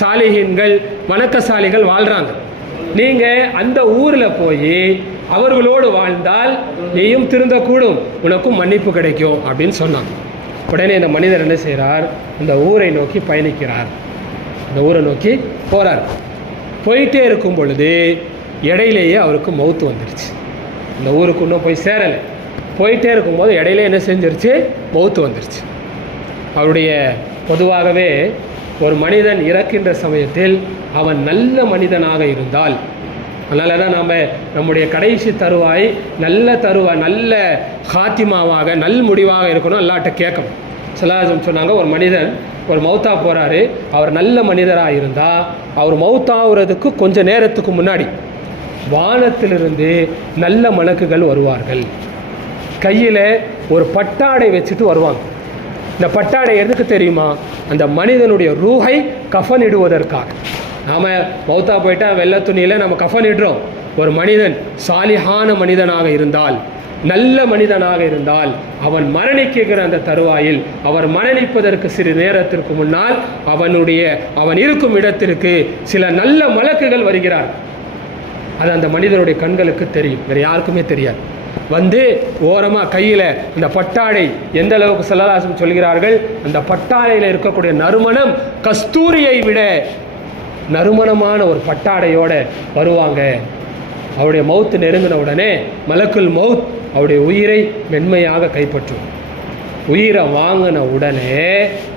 சாலிஹீன்கள், வணக்கசாலிகள் வாழ்கிறாங்க, நீங்கள் அந்த ஊரில் போய் அவர்களோடு வாழ்ந்தால் நீயும் திருந்தக்கூடும், உனக்கும் மன்னிப்பு கிடைக்கும் அப்படின்னு சொன்னாங்க. உடனே இந்த மனிதர் என்ன செய்கிறார், இந்த ஊரை நோக்கி பயணிக்கிறார். இந்த ஊரை நோக்கி போகிறார். போயிட்டே இருக்கும் பொழுது இடையிலேயே அவருக்கு மவுத்து வந்துருச்சு. இந்த ஊருக்கு இன்னும் போய் சேரலை. போயிட்டே இருக்கும்போது இடையிலே என்ன செஞ்சிருச்சு, மவுத்து வந்துருச்சு. அவருடைய பொதுவாகவே ஒரு மனிதன் இறக்கின்ற சமயத்தில் அவன் நல்ல மனிதனாக இருந்தால், அதனால தான் நாம் நம்முடைய கடைசி தருவாய் நல்ல ஹாத்திமாவாக நல் முடிவாக இருக்கணும், அல்லாஹ்ட்ட கேட்கணும். ஸல்லல்லாஹு சொன்னாங்க, ஒரு மனிதன் ஒரு மௌத்தா போகிறாரு, அவர் நல்ல மனிதராக இருந்தால் அவர் மௌத்தாகிறதுக்கு கொஞ்சம் நேரத்துக்கு முன்னாடி வானத்திலிருந்து நல்ல மலக்குகள் வருவார்கள். கையில் ஒரு பட்டாடை வச்சுட்டு வருவாங்க. இந்த பட்டாடை எதுக்கு தெரியுமா, அந்த மனிதனுடைய ரூஹை கஃன் இடுவதற்காக. நாம் மௌத்தா போயிட்டால் வெள்ளை துணியில் நம்ம கஃன் இடுறோம். ஒரு மனிதன் சாலிஹான மனிதனாக இருந்தால், நல்ல மனிதனாக இருந்தால், அவன் மரணிக்கிற அந்த தருவாயில், அவர் மரணிப்பதற்கு சிறு நேரத்திற்கு முன்னால் அவன் இருக்கும் இடத்திற்கு சில நல்ல மலக்குகள் வருகிறார். அது அந்த மனிதனுடைய கண்களுக்கு தெரியும், வேறு யாருக்குமே தெரியாது. வந்து ஓரமாக கையில் அந்த பட்டாடை, எந்த அளவுக்கு ஸல்லல்லாஹு சொல்கிறார்கள், அந்த பட்டாடையில் இருக்கக்கூடிய நறுமணம் கஸ்தூரியை விட நறுமணமான ஒரு பட்டாடையோடு வருவாங்க. அவருடைய மவுத்து நெருங்கின உடனே மலக்குல் மவுத் அவருடைய உயிரை மென்மையாக கைப்பற்றும். உயிரை வாங்கின உடனே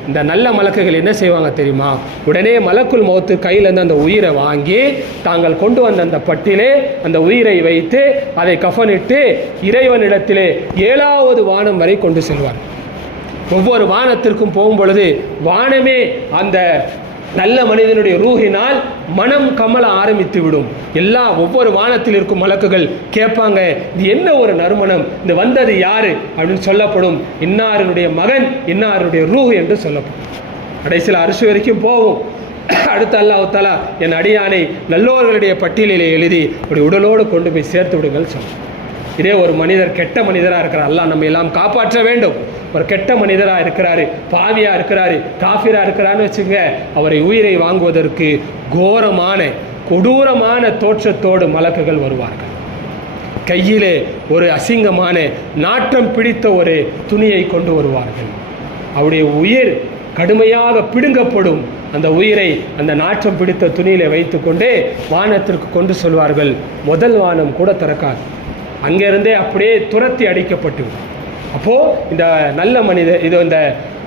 இந்த நல்ல மலக்குகள் என்ன செய்வாங்க தெரியுமா, உடனே மலக்குல் மவுத்து கையிலேருந்து அந்த உயிரை வாங்கி தாங்கள் கொண்டு வந்த அந்த பட்டிலே அந்த உயிரை வைத்து அதை கஃனிட்டு இறைவனிடத்திலே 7வது வானம் வரை கொண்டு செல்வார். ஒவ்வொரு வானத்திற்கும் போகும் பொழுது வானமே அந்த நல்ல மனிதனுடைய ரூஹினால் மனம் கமல ஆரம்பித்து விடும். ஒவ்வொரு வானத்தில் இருக்கும் மலக்குகள் கேட்பாங்க, இது என்ன ஒரு நறுமணம், இது வந்தது யாரு அப்படின்னு சொல்லப்படும். இன்னாருடைய மகன், இன்னாருடைய ரூஹ் என்று சொல்லப்படும். கடைசியில் அரிசி வரைக்கும் போகும். அடுத்து அல்லாஹ் தஆலா என் அடியானை நல்லோர்களுடைய பட்டியலிலே எழுதி அப்படி உடலோடு கொண்டு போய் சேர்த்து விடுங்கள் சொல்லும். இதே ஒரு மனிதர் கெட்ட மனிதராக இருக்கிறார், அல்லாஹ் நம்ம எல்லாம் காப்பாற்ற வேண்டும். ஒரு கெட்ட மனிதராக இருக்கிறாரு, பாவியாக இருக்கிறாரு, காஃபிராக இருக்கிறான்னு வச்சுங்க, அவரை உயிரை வாங்குவதற்கு கோரமான கொடூரமான தோற்றத்தோடு மலக்குகள் வருவார்கள். கையிலே ஒரு அசிங்கமான நாற்றம் பிடித்த ஒரு துணியை கொண்டு வருவார்கள். அவருடைய உயிர் கடுமையாக பிடுங்கப்படும். அந்த உயிரை அந்த நாற்றம் பிடித்த துணியிலே வைத்து கொண்டே வானத்திற்கு கொண்டு சொல்வார்கள். முதல் வானம் கூட திறக்காது, அங்கிருந்தே அப்படியே துரத்தி அடிக்கப்பட்டு. அப்போது இந்த நல்ல மனிதர், இந்த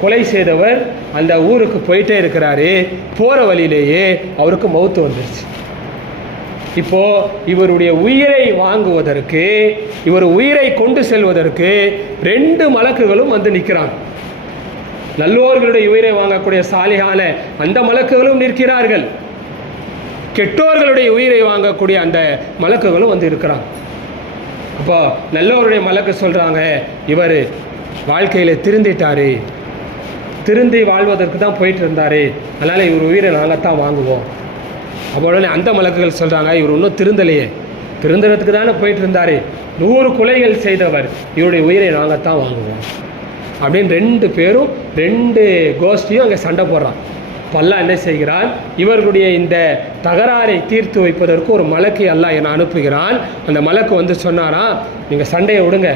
கொலை செய்தவர் அந்த ஊருக்கு போயிட்டே இருக்கிறாரு. போகிற வழியிலேயே அவருக்கு மவுத்து வந்துருச்சு. இப்போது இவருடைய உயிரை வாங்குவதற்கு, இவர் உயிரை கொண்டு செல்வதற்கு 2 மலக்குகளும் வந்து நிற்கிறாங்க. நல்லோர்களுடைய உயிரை வாங்கக்கூடிய சாலிஹான அந்த மலக்குகளும் நிற்கிறார்கள். கெட்டோர்களுடைய உயிரை வாங்கக்கூடிய அந்த மலக்குகளும் வந்து இருக்கிறாங்க. அப்போ நல்லவருடைய மலக்கு சொல்கிறாங்க, இவர் வாழ்க்கையில் திருந்திட்டாரு, திருந்தி வாழ்வதற்கு தான் போயிட்டு இருந்தார், அதனால் இவர் உயிரை நாங்கள் தான் வாங்குவோம். அப்போ உடனே அந்த மலக்குகள் சொல்கிறாங்க, இவர் இன்னும் திருந்தலையே, திருந்துறதுக்கு தானே போயிட்டு இருந்தார், 100 கொலைகள் செய்தவர், இவருடைய உயிரை நாங்கள் தான் வாங்குவோம் அப்படின்னு 2 பேரும் 2 கோஷ்டியும் அங்கே சண்டை போடுறான். இப்போ அல்லாஹ் என்ன செய்கிறான், இவர்களுடைய இந்த தகராறை தீர்த்து வைப்பதற்கு ஒரு மலக்கை அல்லாஹ் என்னை அனுப்புகிறான். அந்த மலக்கு வந்து சொன்னாராம், நீங்கள் சண்டையை விடுங்க,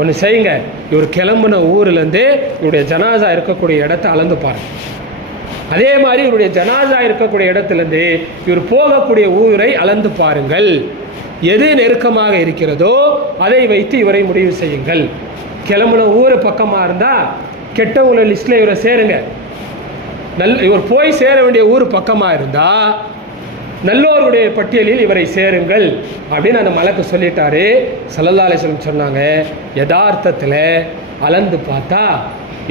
ஒன்று செய்யுங்க, இவர் கிளம்புன ஊர்லேருந்து இவருடைய ஜனாசா இருக்கக்கூடிய இடத்த அளந்து பாருங்க. அதே மாதிரி இவருடைய ஜனாசா இருக்கக்கூடிய இடத்துலேருந்து இவர் போகக்கூடிய ஊரை அளந்து பாருங்கள். எது நெருக்கமாக இருக்கிறதோ அதை வைத்து இவரை முடிவு செய்யுங்கள். கிளம்புன ஊர் பக்கமாக இருந்தால் கெட்டவங்கள லிஸ்ட்டில் இவரை சேருங்க. இவர் போய் சேர வேண்டிய ஊர் பக்கமாக இருந்தால் நல்லோருடைய பட்டியலில் இவரை சேருங்கள் அப்படின்னு அந்த மலக்கு சொல்லிட்டாரு. ஸல்லல்லாஹு அலைஹி வஸல்லம் சொன்னாங்க, யதார்த்தத்தில் அளந்து பார்த்தா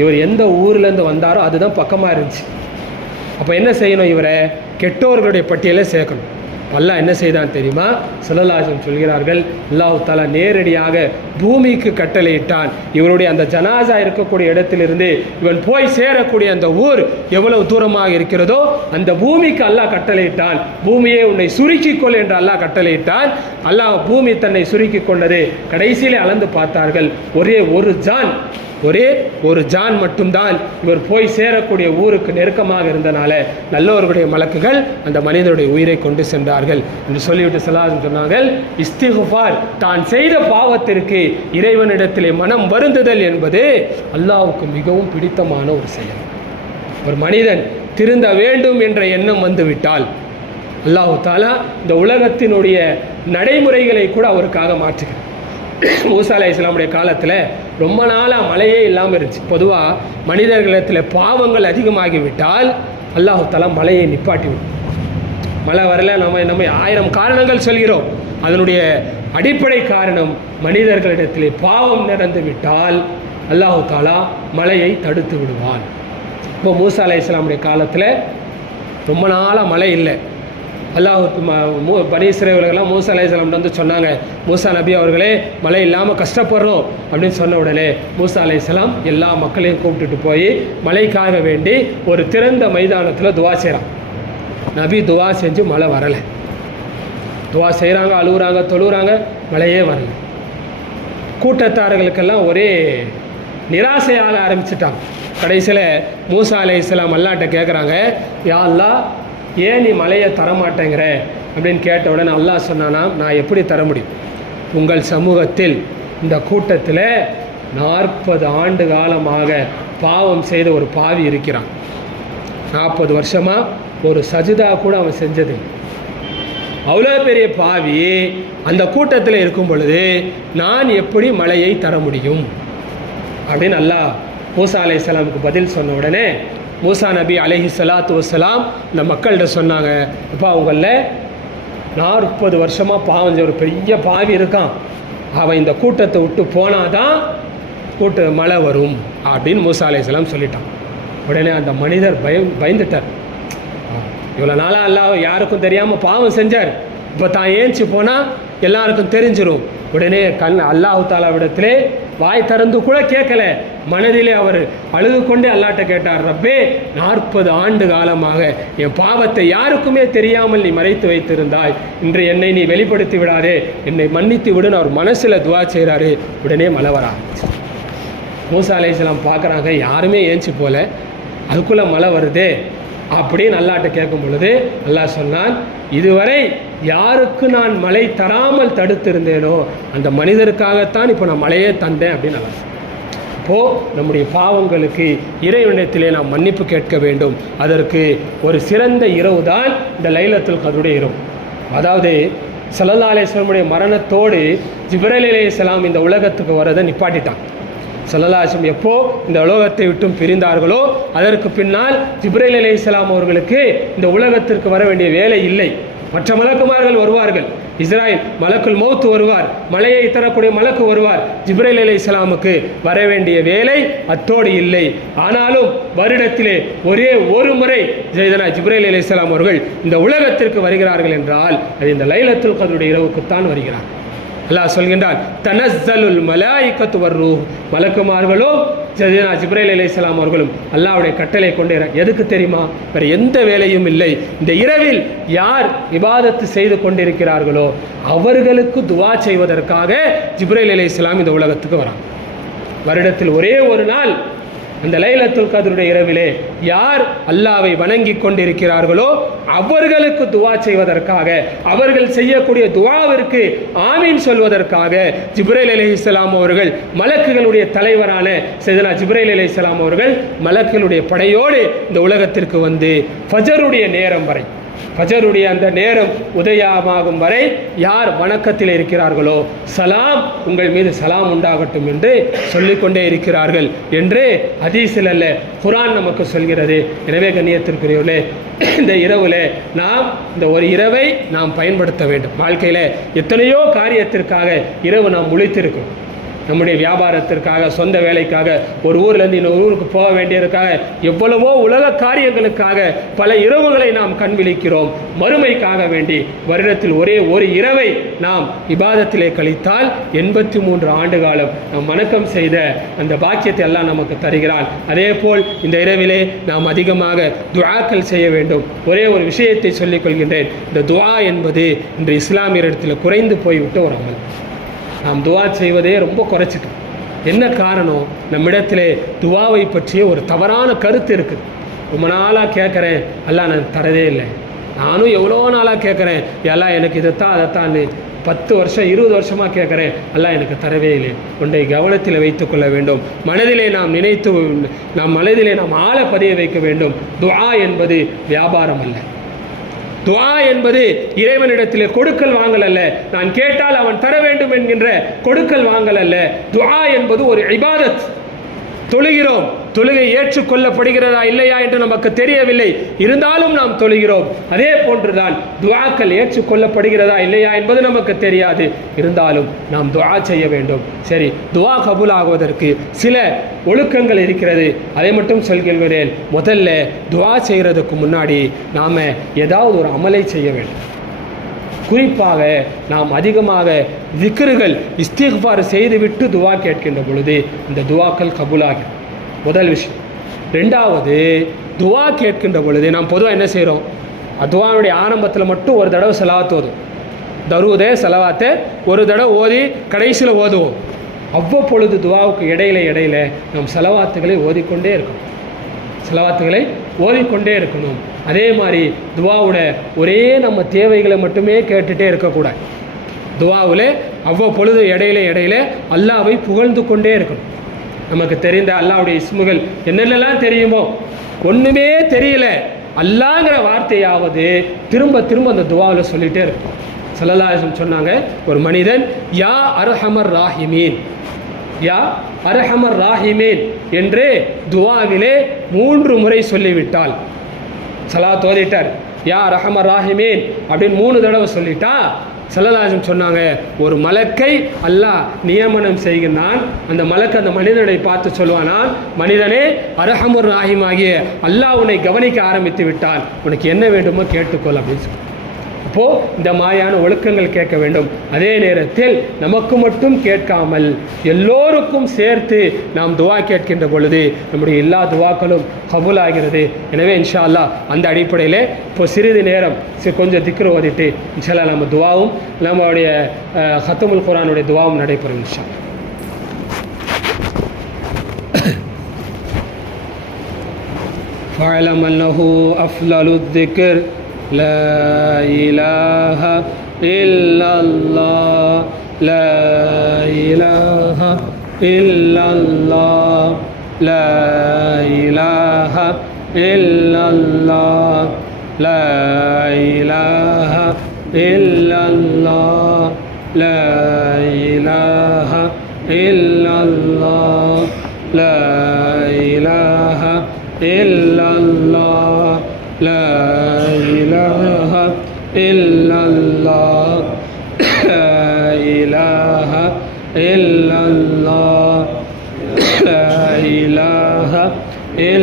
இவர் எந்த ஊர்லேருந்து வந்தாரோ அதுதான் பக்கமாக இருந்துச்சு. அப்போ என்ன செய்யணும்? இவரை கெட்டோர்களுடைய பட்டியலில் சேர்க்கணும். அல்லாஹ் என்ன செய்தான் தெரியுமா? ஸல்லல்லாஹு அலைஹி வஸல்லம் சொல்கிறார்கள், அல்லாஹ் தஆலா நேரடியாக பூமிக்கு கட்டளையிட்டான். இவருடைய அந்த ஜனாசா இருக்கக்கூடிய இடத்திலிருந்து இவன் போய் சேரக்கூடிய அந்த ஊர் எவ்வளவு தூரமாக இருக்கிறதோ அந்த பூமிக்கு அல்லாஹ் கட்டளையிட்டான். பூமியை உன்னை சுருக்கிக்கொள் என்று அல்லாஹ் கட்டளையிட்டான். அல்லாஹ் பூமி தன்னை சுருக்கி கொண்டது. கடைசியிலே அளந்து பார்த்தார்கள், ஒரே ஒரு ஜான் மட்டும்தான் இவர் போய் சேரக்கூடிய ஊருக்கு நெருக்கமாக இருந்தனால நல்லவர்களுடைய மலக்குகள் அந்த மனிதனுடைய உயிரை கொண்டு சென்றார்கள் என்று சொல்லிவிட்டு சொன்னார்கள், இஸ்திக்ஃபார், தான் செய்த பாவத்திற்கு இறைவனிடத்திலே மனம் வருந்துதல் என்பது அல்லாஹ்வுக்கு மிகவும் பிடித்தமான ஒரு செயல். ஒரு மனிதன் திருந்த வேண்டும் என்ற எண்ணம் வந்துவிட்டால் அல்லாஹ் தஆலா இந்த உலகத்தினுடைய நடைமுறைகளை கூட அவருக்காக மாற்றுகிறார். மூசா அலைஹிஸ்ஸலாமுடைய காலத்தில் ரொம்ப நாளாக மழையே இல்லாமல் இருந்துச்சு. பொதுவாக மனிதர்களிடத்தில் பாவங்கள் அதிகமாகிவிட்டால் அல்லாஹ் தஆலா மழையை நிப்பாட்டி விடும். மழை வரல, நம்ம 1000 காரணங்கள் சொல்கிறோம். அதனுடைய அடிப்படை காரணம் மனிதர்களிடத்தில் பாவம் நடந்து விட்டால் அல்லாஹ் தஆலா மழையை தடுத்து விடுவான். இப்போ மூசா அலைஹிஸ்ஸலாமுடைய காலத்தில் ரொம்ப நாளாக மழை இல்லை. பனி இஸ்ரவேலர்கள்லாம் மூசா அலைஹிஸ்ஸலாம் வந்து சொன்னாங்க, மூசா நபி அவர்களே மழை இல்லாமல் கஷ்டப்படுறோம் அப்படின்னு சொன்ன உடனே மூசா அலைஹிஸ்ஸலாம் எல்லா மக்களையும் கூப்பிட்டுட்டு போய் மழைக்காக வேண்டி ஒரு திறந்த மைதானத்தில் துவா செய்கிறான். நபி துவா செஞ்சு மழை வரலை. துவா செய்கிறாங்க, அழுகுறாங்க, தொழுகிறாங்க, மழையே வரலை. கூட்டத்தார்களுக்கெல்லாம் ஒரே நிராசையாக ஆரம்பிச்சிட்டாங்க. கடைசியில் மூசா அலைஹிஸ்ஸலாம் அல்லாஹ்ட்ட கேட்குறாங்க, யா அல்லாஹ், ஏன் நீ மழையை தரமாட்டேங்கிற அப்படின்னு கேட்ட உடனே அல்லாஹ் சொன்னானா, நான் எப்படி தர முடியும்? உங்கள் சமூகத்தில் இந்த கூட்டத்தில் 40 ஆண்டு காலமாக பாவம் செய்த ஒரு பாவி இருக்கிறான். 40 வருஷமாக ஒரு சஜிதா கூட அவன் செஞ்சது. அவ்வளோ பெரிய பாவி அந்த கூட்டத்தில் இருக்கும் பொழுது நான் எப்படி மழையை தர முடியும் அப்படின்னு அல்லாஹ் மூசா அலைஹிஸ்ஸலாமுக்கு பதில் சொன்ன உடனே மூசா நபி அலைஹிஸ்ஸலாத்து வஸ்ஸலாம் இந்த மக்கள்கிட்ட சொன்னாங்க, இப்போ அவங்களில் 40 வருஷமாக பாவம் ஒரு பெரிய பாவி இருக்கான், அவன் இந்த கூட்டத்தை விட்டு போனாதான் மழை வரும் அப்படின்னு மூசா அலைஹிஸ்ஸலாம் சொல்லிட்டான். உடனே அந்த மனிதர் பயந்துட்டார். இவ்வளோ நாளாக அல்லாஹ் யாருக்கும் தெரியாமல் பாவம் செஞ்சார், இப்போ தான் ஏஞ்சி போனால் எல்லாருக்கும் தெரிஞ்சிடும். உடனே அல்லாஹ் தஆலாவிடத்திலே வாய் திறந்து கூட கேட்கல, மனதிலே அவர் அழுது கொண்டே அல்லாஹ்ட்ட கேட்டார், ரப்பே 40 ஆண்டு காலமாக என் பாவத்தை யாருக்குமே தெரியாமல் நீ மறைத்து வைத்திருந்தாய், இன்று என்னை நீ வெளிப்படுத்தி விடாதே, என்னை மன்னித்து விடுன்னு அவர் மனசில் துவா செய்கிறாரு. உடனே மழை வர ஆரம்பிச்சு. மூசா அலைஹிஸ்ஸலாம் பார்க்குறாங்க, யாருமே ஏஞ்சி போல, அதுக்குள்ளே மழை வருதே அப்படின்னு அல்லாஹ்ட்ட கேட்கும் பொழுது அல்லாஹ் சொன்னான், இதுவரை யாருக்கு நான் மழை தராமல் தடுத்திருந்தேனோ அந்த மனிதருக்காகத்தான் இப்போ நான் மழையே தந்தேன் அப்படின்னு அல்லாஹ் சொன்னான். இப்போது நம்முடைய பாவங்களுக்கு இறைவனிடத்திலே நாம் மன்னிப்பு கேட்க வேண்டும். அதற்கு ஒரு சிறந்த இரவு தான் இந்த லைலத்துல் கத்ருடைய இரவு. அதாவது ஸல்லல்லாஹு அலைஹி வஸல்லம் மரணத்தோடு ஜிப்ரீல் அலைஹிஸ்ஸலாம் இந்த உலகத்துக்கு வரதை நிப்பாட்டிட்டான். ஸல்லல்லாஹு அலைஹி வஸல்லம் எப்போ இந்த உலகத்தை விட்டும் பிரிந்தார்களோ அதற்கு பின்னால் ஜிப்ரீல் அலைஹிஸ்ஸலாம் அவர்களுக்கு இந்த உலகத்திற்கு வர வேண்டிய வேலை இல்லை. மற்ற மலக்குமார்கள் வருவார்கள், இஸ்ராயில் மலக்குல் மௌத் வருவார், மலையை தரக்கூடிய மலக்கு வருவார். ஜிப்ரீல் அலைஹிஸ்ஸலாமுக்கு வர வேண்டிய வேலை அத்தோடு இல்லை. ஆனாலும் வருடத்திலே ஒரே ஒரு முறை ஜிப்ரீல் அலைஹிஸ்ஸலாம் அவர்கள் இந்த உலகத்திற்கு வருகிறார்கள் என்றால் அது இந்த லைலத்துல் கத்ருடைய இரவுக்குத்தான் வருகிறார். அல்லாஹ் சொல்கின்றான், தனஸ்ஸலுல் மலாயிகத்து வர்ரூஹ், மலக்குமார்களும் ஜிப்ரீல் அலைஹிஸ்ஸலாம் அவர்களும் அல்லாஹ்வுடைய கட்டளை கொண்டு எதுக்கு தெரியுமா? வேறு எந்த வேலையும் இல்லை. இந்த இரவில் யார் இபாதத்து செய்து கொண்டிருக்கிறார்களோ அவர்களுக்கு துவா செய்வதற்காக ஜிப்ரீல் அலைஹிஸ்ஸலாம் இந்த உலகத்துக்கு வராங்க. வருடத்தில் ஒரே ஒரு நாள் அந்த லைலத்துல் கத்ருடைய இரவிலே யார் அல்லாஹ்வை வணங்கி கொண்டிருக்கிறார்களோ அவர்களுக்கு துவா செய்வதற்காக, அவர்கள் செய்யக்கூடிய துவாவிற்கு ஆமீன் சொல்வதற்காக ஜிப்ரீல் அலைஹிஸ்ஸலாம் அவர்கள் மலக்குகளுடைய தலைவரான சையதுனா ஜிப்ரீல் அலைஹிஸ்ஸலாம் அவர்கள் மலக்குகளுடைய படையோடு இந்த உலகத்திற்கு வந்து ஃபஜருடைய நேரம் வரை ஃபஜருடைய அந்த நேரம் உதயமாகும் வரை யார் வணக்கத்தில் இருக்கிறார்களோ சலாம் உங்கள் மீது சலாம் உண்டாகட்டும் என்று சொல்லிக்கொண்டே இருக்கிறார்கள் என்று ஹதீஸில் அல்ல குர்ஆன் நமக்கு சொல்கிறது. எனவே கண்ணியத்திற்குரியவர்களே, இந்த இரவுல நாம் இந்த ஒரு இரவை நாம் பயன்படுத்த வேண்டும். வாழ்க்கையில் எத்தனையோ காரியத்திற்காக இரவு நாம் முழித்திருக்கிறோம். நம்முடைய வியாபாரத்திற்காக, சொந்த வேலைக்காக, ஒரு ஊர்லேருந்து இன்னொரு ஊருக்கு போக வேண்டியதற்காக, எவ்வளவோ உலக காரியங்களுக்காக பல இரவுகளை நாம் கண் விழிக்கிறோம். மறுமைக்காக வேண்டி வருடத்தில் ஒரே ஒரு இரவை நாம் இபாதத்திலே கழித்தால் 83 ஆண்டு காலம் நாம் வணக்கம் செய்த அந்த பாக்கியத்தை எல்லாம் நமக்கு தருகிறான். அதே போல் இந்த இரவிலே நாம் அதிகமாக துஆக்கள் செய்ய வேண்டும். ஒரே ஒரு விஷயத்தை சொல்லிக் கொள்கின்றேன். இந்த துஆ என்பது இன்று இஸ்லாமியரிடத்தில் குறைந்து போய்விட்ட ஒரு அமல். நாம் துவா செய்வதே ரொம்ப குறைச்சிட்டோம். என்ன காரணம்? நம்மிடத்திலே துவாவை பற்றிய ஒரு தவறான கருத்து இருக்குது. ரொம்ப நாளாக கேட்குறேன், அல்லாஹ் நான் தரதே இல்லை. நானும் எவ்வளோ நாளாக கேட்குறேன், எல்லாம் எனக்கு இதைத்தான் அதைத்தான்னு 10 வருஷம் 20 வருஷமாக கேட்குறேன், அல்லாஹ் எனக்கு தரவே இல்லை. ஒன்றை கவனத்தில் வைத்துக் கொள்ள வேண்டும். மனதிலே நாம் நினைத்து மனதிலே நாம் ஆழ பதிய வைக்க வேண்டும். துஆ என்பது வியாபாரம் அல்ல. துஆ என்பது இறைவனிடத்திலே கொடுக்கல் வாங்கல் அல்ல. நான் கேட்டால் அவன் தர வேண்டும் என்கின்ற கொடுக்கல் வாங்கல் அல்ல. துஆ என்பது ஒரு இபாதத். தொழுகிறோம், தொழுகை ஏற்றுக்கொள்ளப்படுகிறதா இல்லையா என்று நமக்கு தெரியவில்லை, இருந்தாலும் நாம் தொழுகிறோம். அதே போன்றுதான் துஆக்கள் ஏற்றுக்கொள்ளப்படுகிறதா இல்லையா என்பது நமக்கு தெரியாது, இருந்தாலும் நாம் துஆ செய்ய வேண்டும். சரி, துஆ கபூல் ஆகுவதற்கு சில ஒழுக்கங்கள் இருக்கிறது, அதை மட்டும் சொல்கிறேன். முதல்ல துஆ செய்கிறதுக்கு முன்னாடி நாம் ஏதாவது ஒரு அமலை செய்ய வேண்டும். குறிப்பாக நாம் அதிகமாக திக்ருகள் இஸ்திக்ஃபார் செய்துவிட்டு துஆ கேட்கின்ற பொழுது இந்த துஆக்கள் கபூலாகும். முதல் விஷயம். ரெண்டாவது, துஆ கேட்கின்ற பொழுது நாம் பொதுவாக என்ன செய்கிறோம்? துஆனுடைய ஆரம்பத்தில் மட்டும் ஒரு தடவை ஸலவாத் ஓதும். தரூதே ஸலவாத்தை ஒரு தடவை ஓதி கடைசியில் ஓதுவோம். அவ்வப்பொழுது துஆவுக்கு இடையில நாம் ஸலவாத்துகளை ஓதிக்கொண்டே இருக்கணும். ஸலவாத்துகளை ஓதிக்கொண்டே இருக்கணும். அதே மாதிரி துஆவுல ஒரே நம்ம தேவைகளை மட்டுமே கேட்டுகிட்டே இருக்கக்கூடாது. துஆவில் அவ்வப்பொழுது இடையில அல்லாஹ்வை புகழ்ந்து கொண்டே இருக்கணும். நமக்கு தெரிந்த அல்லாஹ்வுடைய இஸ்முகள் என்னென்னலாம் தெரியுமோ, ஒன்றுமே தெரியல, அல்லாஹ்ங்கிற வார்த்தையாவது திரும்ப அந்த துஆவில் சொல்லிகிட்டே இருக்கும். ஸல்லல்லாஹு அலைஹி வஸல்லம் சொன்னாங்க, ஒரு மனிதன் யா அர்ஹமர் ராஹிமீன், யா அர்ஹமர் ராஹிமீன் என்று துஆவிலே 3 முறை சொல்லிவிட்டால், ஸலவாத் ஓதிட்டார், யா அர்ஹமர் ராஹிமீன் அப்படின்னு 3 தடவை சொல்லிட்டா, ஸல்லல்லாஹு அலைஹி வஸல்லம் சொன்னாங்க, ஒரு மலக்கை அல்லாஹ் நியமனம் செய்கிறான். அந்த மலக்கு அந்த மனிதனை பார்த்து சொல்லுவானா, மனிதனே, அர்ஹமர் ராஹிம் ஆகிய அல்லாஹ் உன்னை கவனிக்க ஆரம்பித்து விட்டான், உனக்கு என்ன வேண்டுமோ கேட்டுக்கொள் அப்படின்னு சொல்லி. அப்போது இந்த மாதிரியான ஒழுக்கங்கள் கேட்க வேண்டும். அதே நேரத்தில் நமக்கு மட்டும் கேட்காமல் எல்லோருக்கும் சேர்த்து நாம் துஆ கேட்கின்ற பொழுது நம்முடைய எல்லா துஆக்களும் கபூல் ஆகிறது. எனவே இன்ஷா அல்லாஹ் அந்த அடிப்படையில் இப்போ சிறிது நேரம் கொஞ்சம் திக்ர் ஓதிட்டு இன்ஷா அல்லாஹ் நம்ம துஆவும் நம்மளுடைய ஹத்தமுல் குர்ஆனுடைய துஆவும் நடைபெறும் இன்ஷா அல்லாஹ். فاعلم أنه أفضل الذكر لا إله إلا الله لا إله إلا الله لا إله إلا الله لا إله إلا الله لا إله إلا الله لا إله إلا الله لا إله إلا الله لا إله إلا الله لا إله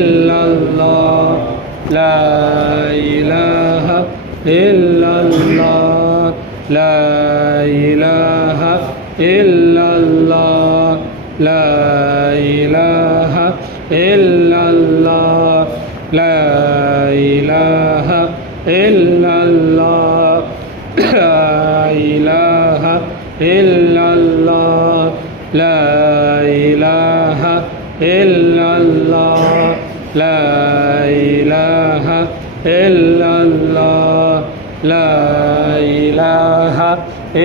إلا الله لا إله إلا الله لا إله إلا الله لا إله إلا الله لا إله إلا الله لا إله إلا الله لا إله إلا الله لا إله إلا الله لا إله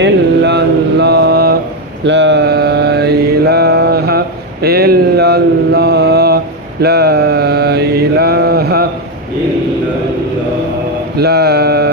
إلا الله لا إله إلا الله لا إله إلا الله لا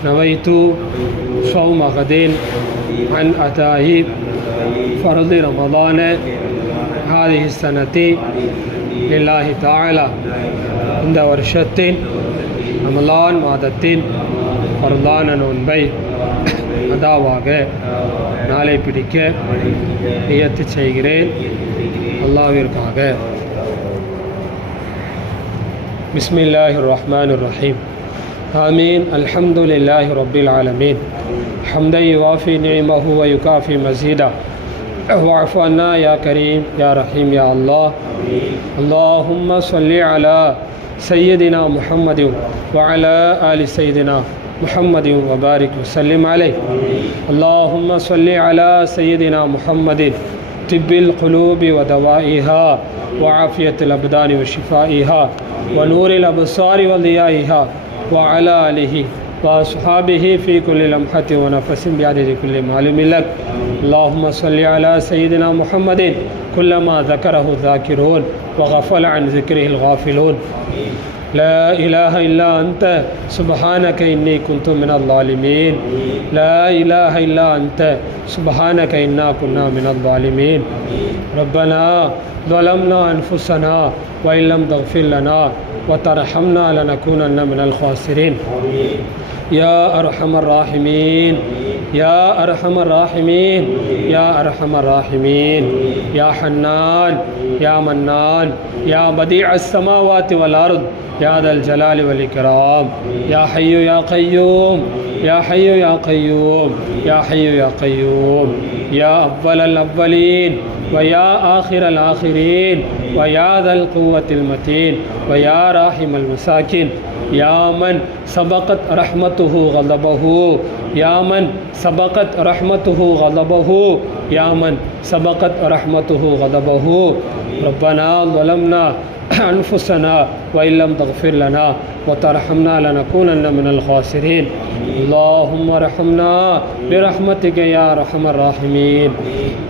نويت صوم غد عن أداء فرض رمضان هذه السنة لله تعالى. இந்த வருஷத்தின் ரமலான் மாதத்தின் ஃபர்லான நோன்பை அதாவாக நாளை பிடிக்க நியத்து செய்கிறேன் அல்லாஹ்விற்காக. பிஸ்மில்லாஹிர் ரஹ்மானிர் ரஹீம். ஆமீன். அல்ஹம்துலில்லாஹி ரப்பில் ஆலமீன். ஹம்தை யுவாஃபி நிஅமஹு வ யுகாஃபி மஸீதா. வஅஃபு அன்னா யா கரீம் யா ரஹீம் யா அல்லாஹ். அல்லாஹும்ம ஸல்லி அலா சய்யிதினா முஹம்மதின் வ அலா ஆலி சய்யிதினா முஹம்மதின் வ பாரிக் வ ஸல்லிம் அலைஹி. அல்லாஹும்ம ஸல்லி அலா சய்யிதினா முஹம்மதின் திப்பில் குலூபி வ தவாயிஹா வ ஆஃபியத்தில் அப்தானி வ ஷிஃபாயிஹா வ நூரில் அப்சாரி வ தியாயிஹா வ அலா ஆலிஹி وأصحابه في كل لمحة ونفس بعدد كل معلوم لك. اللهم صل على سيدنا محمد كلما ذكره الذاكرون وغفل عن ذكره الغافلون. لا إله إلا أنت سبحانك إني كنت من الظالمين. لا إله إلا أنت سبحانك إنا كنا من الظالمين. ربنا ظلمنا أنفسنا وإن لم تغفر لنا وترحمنا لنكونن من الخاسرين. يا أرحم الراحمين يا أرحم الراحمين يا أرحم الراحمين يا حنان يا منان يا بديع السماوات والأرض يا ذا الجلال والإكرام. يا حي يا قيوم يا حي يا قيوم يا حي يا قيوم. يا أول الأولين ويا آخر الآخرين ويا ذا القوة المتين ويا راحم المساكين. يا من سبقت رحمته غضبه يا من سبقت رحمته غضبه يا من سبقت رحمته غضبه. ربنا ظلمنا أنفسنا وإن لم تغفر لنا وترحمنا لنكونن من الخاسرين. اللهم ارحمنا برحمتك يا أرحم الراحمين.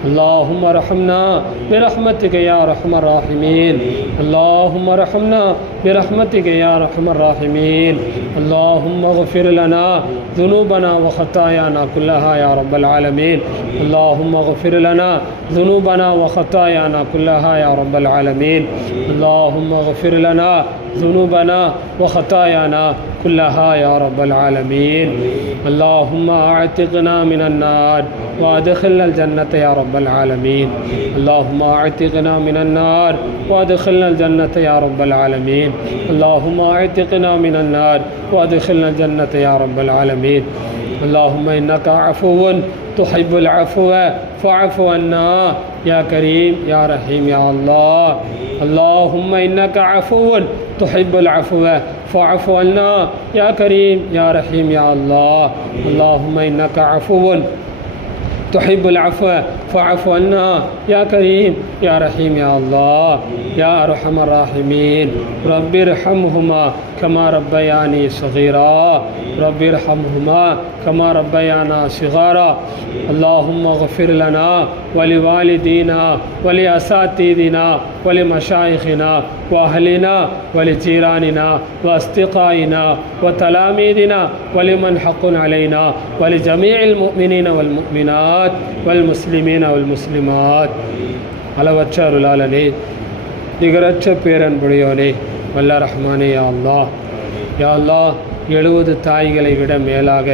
اللهم ارحمنا برحمتك يا أرحم الراحمين. اللهم ارحمنا برحمتك يا أرحم الراحمين. اللهم اغفر لنا ذنوبنا وخطايانا كلها يا رب العالمين. اللهم اغفر لنا ذنوبنا وخطايانا كلها يا رب العالمين. اللهم اغفر لنا ذنوبنا وخطايانا كلها يا رب العالمين. اللهم اعتقنا من النار وادخلنا الجنة يا رب العالمين. اللهم اعتقنا من النار وادخلنا الجنة يا رب العالمين. اللهم اعتقنا من النار وادخلنا الجنة يا رب العالمين. اللهم إنك عفو تحب العفو فاعف عنا يا كريم يا رحيم يا الله. اللهم إنك عفو تحب العفو فاعف عنا يا كريم يا رحيم يا الله. اللهم إنك عفو تحب العفو فاعف عنا يا كريم يا رحيم يا الله. يا أرحم الراحمين رب ارحمهما كما ربياني صغيرا. رب ارحمهما كما ربيانا صغارا. اللهم اغفر لنا ولوالدينا ولأساتذتنا ولمشايخنا وأهلنا ولجيراننا وأصدقائنا وتلاميذنا ولمن حق علينا ولجميع المؤمنين والمؤمنات والمسلمين والمسلمات. அளவற்ற அருளாளனே, நிகரற்ற பேரன்புடையோனே, வல்ல ரஹ்மானே, யா அல்லாஹ். யா அல்லாஹ், 70 தாய்களை விட மேலாக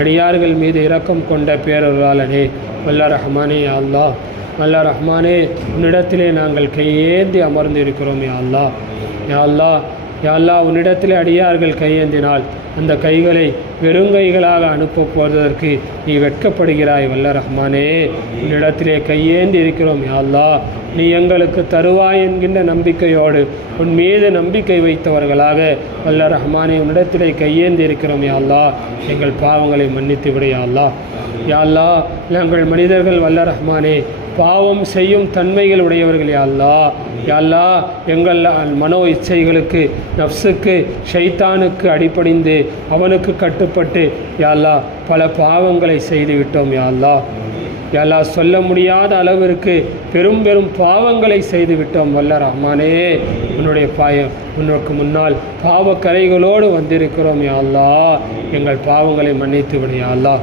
அடியார்கள் மீது இரக்கம் கொண்ட பேரருளாளனே, வல்ல ரஹ்மானே, யா அல்லாஹ். வல்ல ரஹ்மானே, உன்னிடத்திலே நாங்கள் கையேந்தி அமர்ந்து இருக்கிறோம். யா அல்லாஹ், யா அல்லாஹ், யா அல்லாஹ், உன்னிடத்திலே அடியார்கள் கையேந்தினால் அந்த கைகளை வெறுங்கைகளாக அனுப்ப போவதற்கு நீ வெட்கப்படுகிறாய். வல்ல ரஹ்மானே, உன்னிடத்திலே கையேந்தி இருக்கிறோம். யா அல்லாஹ், நீ எங்களுக்கு தருவாய் என்கின்ற நம்பிக்கையோடு உன் மீது நம்பிக்கை வைத்தவர்களாக வல்ல ரஹ்மானே உன்னிடத்திலே கையேந்தி இருக்கிறோம். யா அல்லாஹ், எங்கள் பாவங்களை மன்னித்து விடு. யா அல்லாஹ், யா அல்லாஹ், நாங்கள் மனிதர்கள் வல்ல ரஹ்மானே பாவம் செய்யும் தன்மைகள் உடையவர்கள். யா அல்லாஹ், யா அல்லாஹ், எங்கள் மனோ இச்சைகளுக்கு, நஃப்ஸுக்கு, ஷைத்தானுக்கு அடிபணிந்து அவனுக்கு கட்டுப்பட்டு யா அல்லாஹ் பல பாவங்களை செய்து விட்டோம். யா அல்லாஹ், யா அல்லாஹ், சொல்ல முடியாத அளவிற்கு பெரும் பெரும் பாவங்களை செய்து விட்டோம். வல்ல ரஹ்மானே, உனக்கு முன்னால் பாவக்கரைகளோடு வந்திருக்கிறோம் யா அல்லாஹ். எங்கள் பாவங்களை மன்னித்து விடு யா அல்லாஹ்.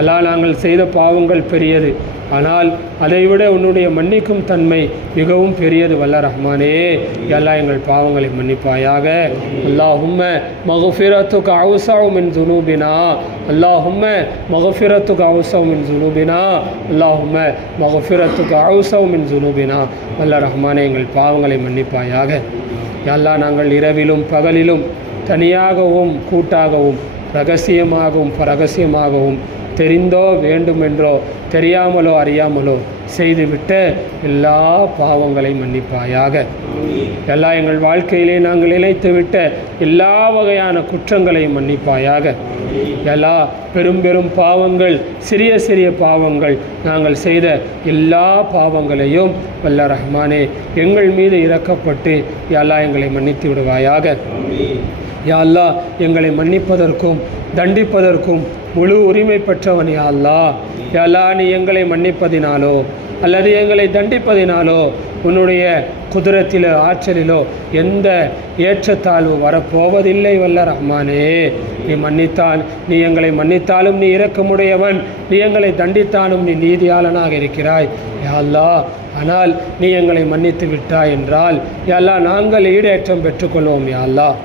எல்லாம் நாங்கள் செய்த பாவங்கள் பெரியது, ஆனால் அதைவிட உன்னுடைய மன்னிக்கும் தன்மை மிகவும் பெரியது வல்ல ரஹ்மானே. எல்லாம் எங்கள் பாவங்களை மன்னிப்பாயாக. அல்லாஹும்ம மக்ஃபிரத்துக அவ்ஸஅு மின் ஸுனூபினா, அல்லாஹும்ம மக்ஃபிரத்துக அவ்ஸஅு மின் ஸுனூபினா, அல்லாஹும்ம மக்ஃபிரத்துக அவ்ஸஅு மின் ஸுனூபினா. வல்ல ரஹ்மானே, எங்கள் பாவங்களை மன்னிப்பாயாக. எல்லாம் நாங்கள் இரவிலும் பகலிலும் தனியாகவும் கூட்டாகவும் ரகசியமாகவும் பரகசியமாகவும் தெரிந்தோ வேண்டுமென்றோ தெரியாமலோ அறியாமலோ செய்துவிட்ட எல்லா பாவங்களையும் மன்னிப்பாயாக. எல்லாம் எங்கள் வாழ்க்கையிலே நாங்கள் இழைத்துவிட்ட எல்லா வகையான குற்றங்களையும் மன்னிப்பாயாக. எல்லா பெரும் பெரும் பாவங்கள், சிறிய சிறிய பாவங்கள், நாங்கள் செய்த எல்லா பாவங்களையும் வல்ல ரஹ்மானே எங்கள் மீது இரக்கப்பட்டு எல்லாம் எங்களை மன்னித்து விடுவாயாக. யா அல்லாஹ், எங்களை மன்னிப்பதற்கும் தண்டிப்பதற்கும் முழு உரிமை பெற்றவன் யா அல்லாஹ். யா அல்லாஹ், நீ எங்களை மன்னிப்பதினாலோ அல்லது எங்களை தண்டிப்பதினாலோ உன்னுடைய குதிரத்திலோ ஆற்றலிலோ எந்த ஏற்றத்தாழ்வு வரப்போவதில்லை வல்ல ரஹ்மானே. நீ எங்களை மன்னித்தாலும் நீ இரக்கமுடையவன், நீ எங்களை தண்டித்தாலும் நீ நீதியாளனாக இருக்கிறாய் யா அல்லாஹ். ஆனால் நீ எங்களை மன்னித்து விட்டாய் என்றால் யா அல்லாஹ் நாங்கள் ஈடேற்றம் பெற்றுக்கொள்வோம் யா அல்லாஹ்.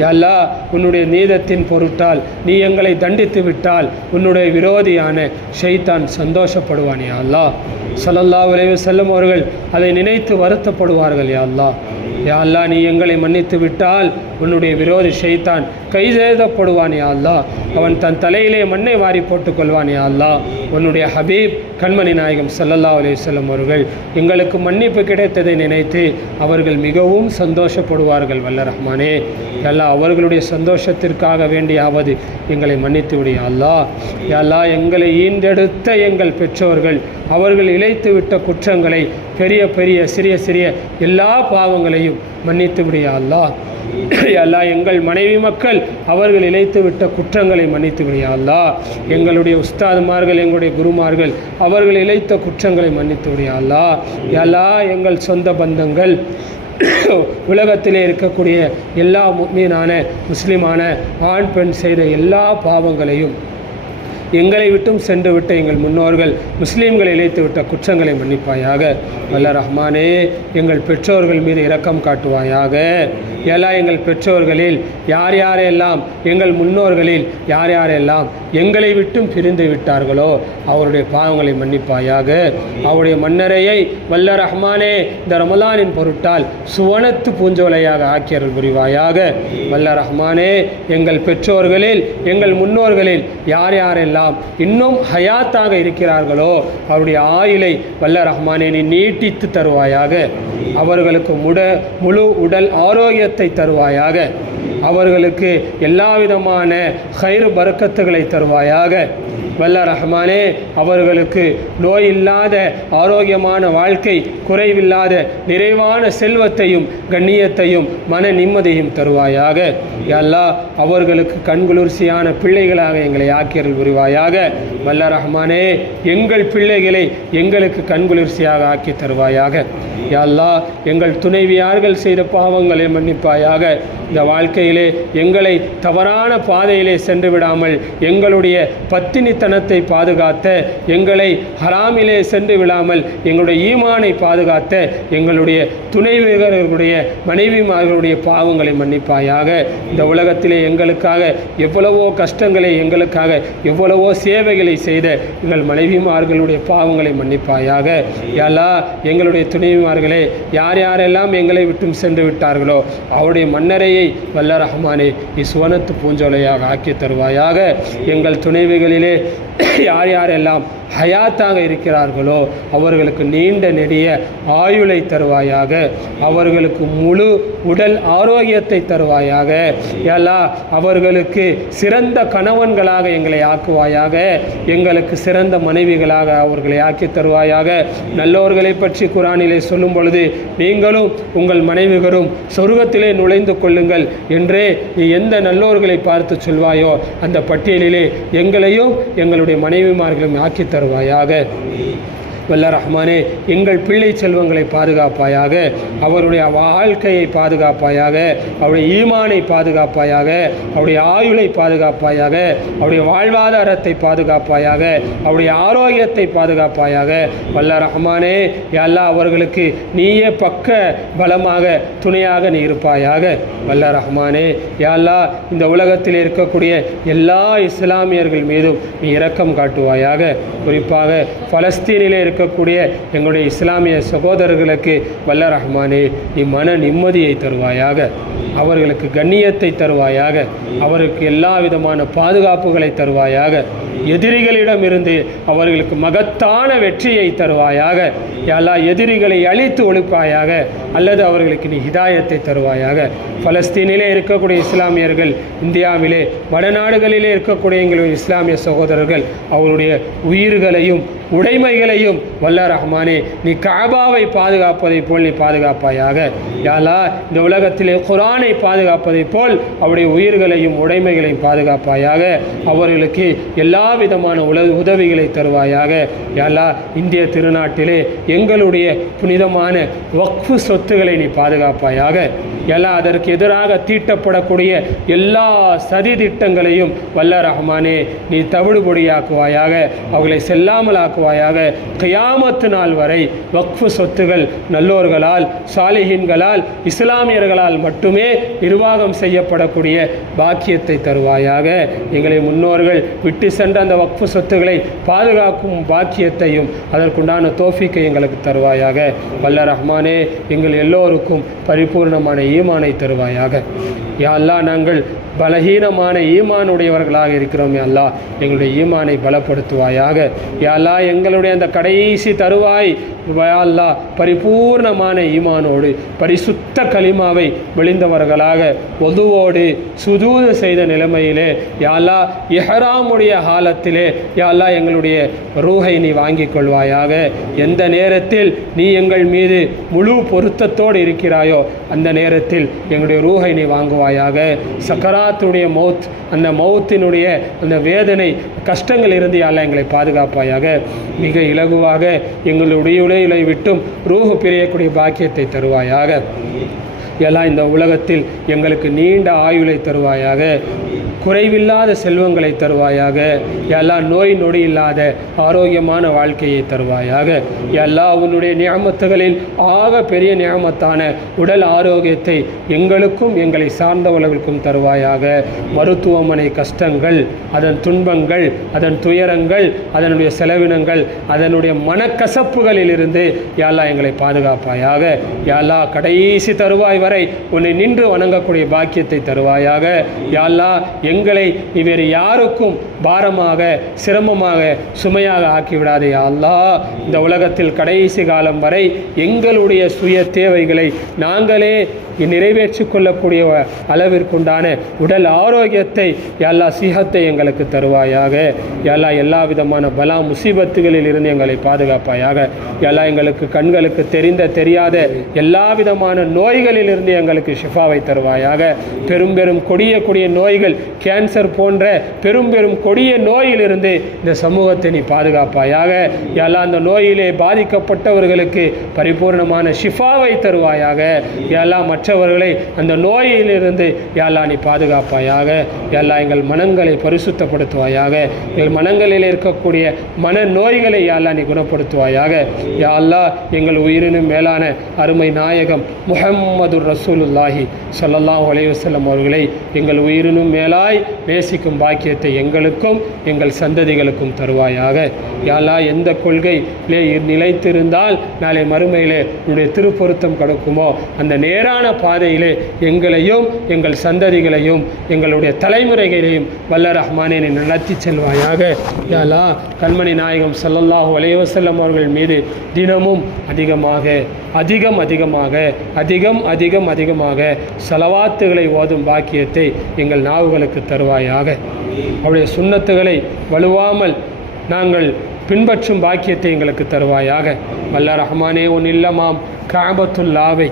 யா அல்லாஹ், உன்னுடைய நீதத்தின் பொருட்டால் நீ எங்களை தண்டித்து விட்டால் உன்னுடைய விரோதியான ஷைத்தான் சந்தோஷப்படுவான் யா அல்லாஹ். ஸல்லல்லாஹு அலைஹி வஸல்லம் அவர்கள் அதை நினைத்து வருத்தப்படுவார்கள் யா அல்லாஹ். யா அல்லாஹ், நீ எங்களை மன்னித்து விட்டால் உன்னுடைய விரோதி ஷைத்தான் கைதேதப்படுவான் யா அல்லாஹ். அவன் தன் தலையிலே மண்ணை வாரி போட்டுக்கொள்வான் யா அல்லாஹ். உன்னுடைய ஹபீப் கண்மணி நாயகம் ஸல்லல்லாஹு அலைஹி வஸல்லம் அவர்கள் எங்களுக்கு மன்னிப்பு கிடைத்ததை நினைத்து அவர்கள் மிகவும் சந்தோஷப்படுவார்கள் வல்ல ரஹ்மானே. அல்லாஹ், அவர்களுடைய சந்தோஷத்திற்காக வேண்டியாவது எங்களை மன்னித்து விடு யா அல்லாஹ். யா அல்லாஹ், எங்களை ஈண்டெடுத்த எங்கள் பெற்றோர்கள் அவர்கள் இழைத்து விட்ட குற்றங்களை, பெரிய பெரிய சிறிய சிறிய எல்லா பாவங்களையும் மன்னித்து விடு யா அல்லாஹ். யா அல்லாஹ், எங்கள் மனைவி மக்கள் அவர்கள் இழைத்து விட்ட குற்றங்களை மன்னித்து விடு யா அல்லாஹ். எங்களுடைய உஸ்தாதுமார்கள், எங்களுடைய குருமார்கள் அவர்கள் இழைத்த குற்றங்களை மன்னித்து விடு யா அல்லாஹ். யா அல்லாஹ், எங்கள் சொந்த பந்தங்கள் உலகத்திலே இருக்கக்கூடிய எல்லா முஃமினான முஸ்லிமான ஆண் பெண் செய்த எல்லா பாவங்களையும், எங்களை விட்டும் சென்று விட்ட எங்கள் முன்னோர்கள் முஸ்லீம்களை இழைத்து விட்ட குற்றங்களை மன்னிப்பாயாக. வல்ல ரஹ்மானே, எங்கள் பெற்றோர்கள் மீது இரக்கம் காட்டுவாயாக. எல்லாம் எங்கள் பெற்றோர்களில் யார் யாரெல்லாம், எங்கள் முன்னோர்களில் யார் யாரெல்லாம் எங்களை விட்டும் பிரிந்து விட்டார்களோ அவருடைய பாவங்களை மன்னிப்பாயாக. அவருடைய மன்னரையை வல்ல ரஹ்மானே இந்த ரமலானின் பொருட்டால் சுவனத்து பூஞ்சோலையாக ஆக்கியர்கள் புரிவாயாக. வல்ல ரஹ்மானே, எங்கள் பெற்றோர்களில் எங்கள் முன்னோர்களில் யார் யாரெல்லாம் இன்னும் ஹயாத்தாக இருக்கிறார்களோ அவருடைய ஆயுளை வல்ல ரஹ்மானே நீ நீட்டித்து தருவாயாக. அவர்களுக்கு முழு உடல் ஆரோக்கியத்தை தருவாயாக. அவர்களுக்கு எல்லா விதமான ஹைர் பரக்கத்துகளை தருவாயாக. வல்ல ரஹ்மானே, அவர்களுக்கு நோய் இல்லாத ஆரோக்கியமான வாழ்க்கை, குறைவில்லாத நிறைவான செல்வத்தையும் கண்ணியத்தையும் மன நிம்மதியும் தருவாயாக. யா அல்லாஹ், அவர்களுக்கு கண்குளிர்ச்சியான பிள்ளைகளாக எங்களை ஆக்கியர்கள் புரிவாயாக. வல்ல ரஹ்மானே, எங்கள் பிள்ளைகளை எங்களுக்கு கண்குளிர்ச்சியாக ஆக்கி தருவாயாக. யா அல்லாஹ், எங்கள் துணைவியார்கள் செய்த பாவங்களை மன்னிப்பாயாக. இந்த வாழ்க்கையிலே எங்களை தவறான பாதையிலே சென்று விடாமல் எங்களுடைய பத்தினித்தனத்தை பாதுகாத்த, எங்களை ஹராமிலே சென்று விடாமல் எங்களுடைய ஈமானை பாதுகாத்த எங்களுடைய துணைவியர்களுடைய மனைவிமார்களுடைய பாவங்களை மன்னிப்பாயாக. இந்த உலகத்திலே எங்களுக்காக எவ்வளவோ கஷ்டங்களை, எங்களுக்காக எவ்வளவோ சேவைகளை செய்த எங்கள் மனைவிமார்களுடைய பாவங்களை மன்னிப்பாயாக. யா அல்லாஹ், எங்களுடைய துணைவிமார்களே யார் யாரெல்லாம் எங்களை விட்டும் சென்று விட்டார்களோ அவருடைய மன்னரையை வல்ல ரஹ்மானே நீ சுவனத்து பூஞ்சோலையாக ஆக்கி தருவாயாக. எங்கள் துணைவிகளிலே யார் யாரெல்லாம் ஹயாத்தாக இருக்கிறார்களோ அவர்களுக்கு நீண்ட நெடிய ஆயுளை தருவாயாக. அவர்களுக்கு முழு உடல் ஆரோக்கியத்தை தருவாயாக. எல்லாம் அவர்களுக்கு சிறந்த கணவன்களாக எங்களை ஆக்குவாயாக. எங்களுக்கு சிறந்த மனைவிகளாக அவர்களை ஆக்கி தருவாயாக. நல்லோர்களை பற்றி குர்ஆனிலே சொல்லும் பொழுது நீங்களும் உங்கள் மனைவிகளும் சொர்க்கத்திலே நுழைந்து கொள்ளுங்கள் என்றே நீ எந்த நல்லோர்களை பார்த்து சொல்வாயோ அந்த பட்டியலிலே எங்களையும் எங்களுடைய மனைவிமார்களும் ஆக்கி தருவாயாக. வல்ல ரஹ்மானே எங்கள் பிள்ளை செல்வங்களை பாதுகாப்பாயாக, அவருடைய வாழ்க்கையை பாதுகாப்பாயாக, அவருடைய ஈமானை பாதுகாப்பாயாக, அவருடைய ஆயுளை பாதுகாப்பாயாக, அவருடைய வாழ்வாதாரத்தை பாதுகாப்பாயாக, அவருடைய ஆரோக்கியத்தை பாதுகாப்பாயாக. வல்ல ரஹ்மானே யா அல்லாஹ் அவர்களுக்கு நீயே பக்க பலமாக துணையாக நீ இருப்பாயாக. வல்ல ரஹ்மானே யா அல்லாஹ் இந்த உலகத்தில் இருக்கக்கூடிய எல்லா இஸ்லாமியர்கள் மீதும் நீ இரக்கம் காட்டுவாயாக. குறிப்பாக பலஸ்தீனிலே இருக்கக்கூடிய எங்களுடைய இஸ்லாமிய சகோதரர்களுக்கு வல்ல ரஹ்மானே நீ மன நிம்மதியை தருவாயாக, அவர்களுக்கு கண்ணியத்தை தருவாயாக, அவருக்கு எல்லா விதமான பாதுகாப்புகளை தருவாயாக, எதிரிகளிடமிருந்து அவர்களுக்கு மகத்தான வெற்றியை தருவாயாக. யா அல்லாஹ் எதிரிகளை அழித்து ஒழிப்பாயாக, அல்லது அவர்களுக்கு நீ ஹிதாயத்தை தருவாயாக. பலஸ்தீனிலே இருக்கக்கூடிய இஸ்லாமியர்கள், இந்தியாவிலே வடநாடுகளிலே இருக்கக்கூடிய எங்களுடைய இஸ்லாமிய சகோதரர்கள், அவருடைய உயிர்களையும் உடைமைகளையும் வல்ல ரஹ்மானே நீ கஅபாவை பாதுகாப்பதை போல் நீ பாதுகாப்பாயாக. யா அல்லாஹ் இந்த உலகத்திலே குர்ஆனை பாதுகாப்பதை போல் அவருடைய உயிர்களையும் உடைமைகளையும் பாதுகாப்பாயாக. அவர்களுக்கு எல்லா விதமான உதவிகளை தருவாயாக. யா அல்லாஹ் இந்திய திருநாட்டிலே எங்களுடைய புனிதமான வக்ஃபு சொத்துக்களை நீ பாதுகாப்பாயாக. எல்லா அதற்கு எதிராக தீட்டப்படக்கூடிய எல்லா சதி திட்டங்களையும் வல்ல ரஹ்மானே நீ தவிடுபொடியாக்குவாயாக, அவர்களை செல்லாமல் ஆக்குவாயாக. கியாமத்து நாள் வரை வக்ஃபு சொத்துகள் நல்லோர்களால், சாலிஹீன்களால், இஸ்லாமியர்களால் மட்டுமே நிர்வாகம் செய்யப்படக்கூடிய பாக்கியத்தை தருவாயாக. எங்களை முன்னோர்கள் விட்டு சென்ற அந்த வக்ஃபு சொத்துக்களை பாதுகாக்கும் பாக்கியத்தையும் அதற்குண்டான தௌஃபீக்கை எங்களுக்கு தருவாயாக. வல்ல ரஹ்மானே எங்கள் எல்லோருக்கும் பரிபூர்ணமான ஈமானை தருவாயாக. யா அல்லாஹ் நாங்கள் பலஹீனமான ஈமானுடையவர்களாக இருக்கிறோம். யா அல்லாஹ் எங்களுடைய ஈமானை பலப்படுத்துவாயாக. யா அல்லாஹ் எங்களுடைய அந்த கடைசி தருவாய் யா அல்லாஹ் பரிபூர்ணமான ஈமானோடு பரிசுத்த கலிமாவை வெளிந்தவர்களாக ஒதுவோடு சுஜூது செய்த நிலைமையிலே யா அல்லாஹ் இஹ்ராமுடைய ஹாலத்திலே யா அல்லாஹ் எங்களுடைய ரூஹை நீ வாங்கிக் கொள்வாயாக. எந்த நேரத்தில் நீ எங்கள் மீது முழு பொருத்தத்தோடு இருக்கிறாயோ அந்த நேரத்தில் எங்களுடைய ரூஹை நீ வாங்குவாயாக. சக்கராத்துடைய மௌத், அந்த மௌத்தினுடைய அந்த வேதனை கஷ்டங்கள் இருந்து யா அல்லாஹ் எங்களை பாதுகாப்பாயாக. மிக இலகுவாக எங்களுடைய உலையை விட்டும் ரூஹு பிரியக்கூடிய பாக்கியத்தை தருவாயாக. எல்லாம் இந்த உலகத்தில் எங்களுக்கு நீண்ட ஆயுளை தருவாயாக, குறைவில்லாத செல்வங்களை தருவாயாக. எல்லாம் நோய் நொடி இல்லாத ஆரோக்கியமான வாழ்க்கையை தருவாயாக. எல்லாம் உன்னுடைய நியமத்துகளில் ஆக பெரிய நியமத்தான உடல் ஆரோக்கியத்தை எங்களுக்கும் எங்களை சார்ந்தவர்களுக்கும் தருவாயாக. மருத்துவமனை கஷ்டங்கள், அதன் துன்பங்கள், அதன் துயரங்கள், அதனுடைய செலவினங்கள், அதனுடைய மனக்கசப்புகளில் இருந்து யாழ்லா எங்களை பாதுகாப்பாயாக. யாழ்லா கடைசி தருவாய் வரை உன்னை நின்று வணங்கக்கூடிய பாக்கியத்தை தருவாயாக. யாழ்லா எங்களை நீ வேறு யாருக்கும் பாரமாக, சிரமமாக, சுமையாக ஆக்கிவிடாதே. யா அல்லாஹ் இந்த உலகத்தில் கடைசி காலம் வரை எங்களுடைய சுய தேவைகளை நாங்களே நிறைவேற்றி கொள்ளக்கூடிய அளவிற்குண்டான உடல் ஆரோக்கியத்தை எல்லா சிஹத்தை எங்களுக்கு தருவாயாக. எல்லா எல்லா விதமான பலா முசீபத்துகளில் இருந்து எங்களை பாதுகாப்பாயாக. எல்லா எங்களுக்கு கண்களுக்கு தெரிந்த தெரியாத எல்லா விதமான நோய்களில் இருந்து எங்களுக்கு ஷிஃபாவை தருவாயாக. பெரும் பெரும் கொடிய கொடிய நோய்கள், கேன்சர் போன்ற பெரும் பெரும் கொடிய நோயிலிருந்து இந்த சமூகத்தை நீ பாதுகாப்பாயாக. எல்லா அந்த நோயிலே பாதிக்கப்பட்டவர்களுக்கு பரிபூர்ணமான ஷிஃபாவை தருவாயாக. எல்லா மற்றவர்களை அந்த நோயிலிருந்து யாழ்லா நீ பாதுகாப்பாயாக. யாழ்லா எங்கள் மனங்களை பரிசுத்தப்படுத்துவாயாக. எங்கள் மனங்களில் இருக்கக்கூடிய மன நோய்களை யாழ்லா நீ குணப்படுத்துவாயாக. யாழ்லா எங்கள் உயிரினும் மேலான அருமை நாயகம் முஹம்மது ரசூலுல்லாஹி ஸல்லல்லாஹு அலைஹி வஸல்லம் அவர்களை எங்கள் உயிரினும் மேலாய் நேசிக்கும் பாக்கியத்தை எங்களுக்கும் எங்கள் சந்ததிகளுக்கும் தருவாயாக. யாழ்லா எந்த கொள்கையிலே நிலைத்திருந்தால் நாளை மறுமையிலே உன்னுடைய திருப்பொருத்தம் கொடுக்குமோ அந்த நேரான பாதையிலே எங்களையும் எங்கள் சந்ததிகளையும் எங்களுடைய தலைமுறைகளையும் வல்ல ரஹ்மானே நீ நடத்தி செல்வாயாக. யாலா கண்மணி நாயகம் ஸல்லல்லாஹு அலைஹி வஸல்லம் அவர்கள் மீது தினமும் அதிகமாக ஸலவாத்துகளை ஓதும் பாக்கியத்தை எங்கள் நாவுகளுக்கு தருவாயாக. அவருடைய சுன்னத்துகளை வலுவாமல் நாங்கள் பின்பற்றும் பாக்கியத்தை எங்களுக்கு தருவாயாக. வல்ல ரஹ்மானே உன் இல்லமாம் கஅபத்துல்லாவை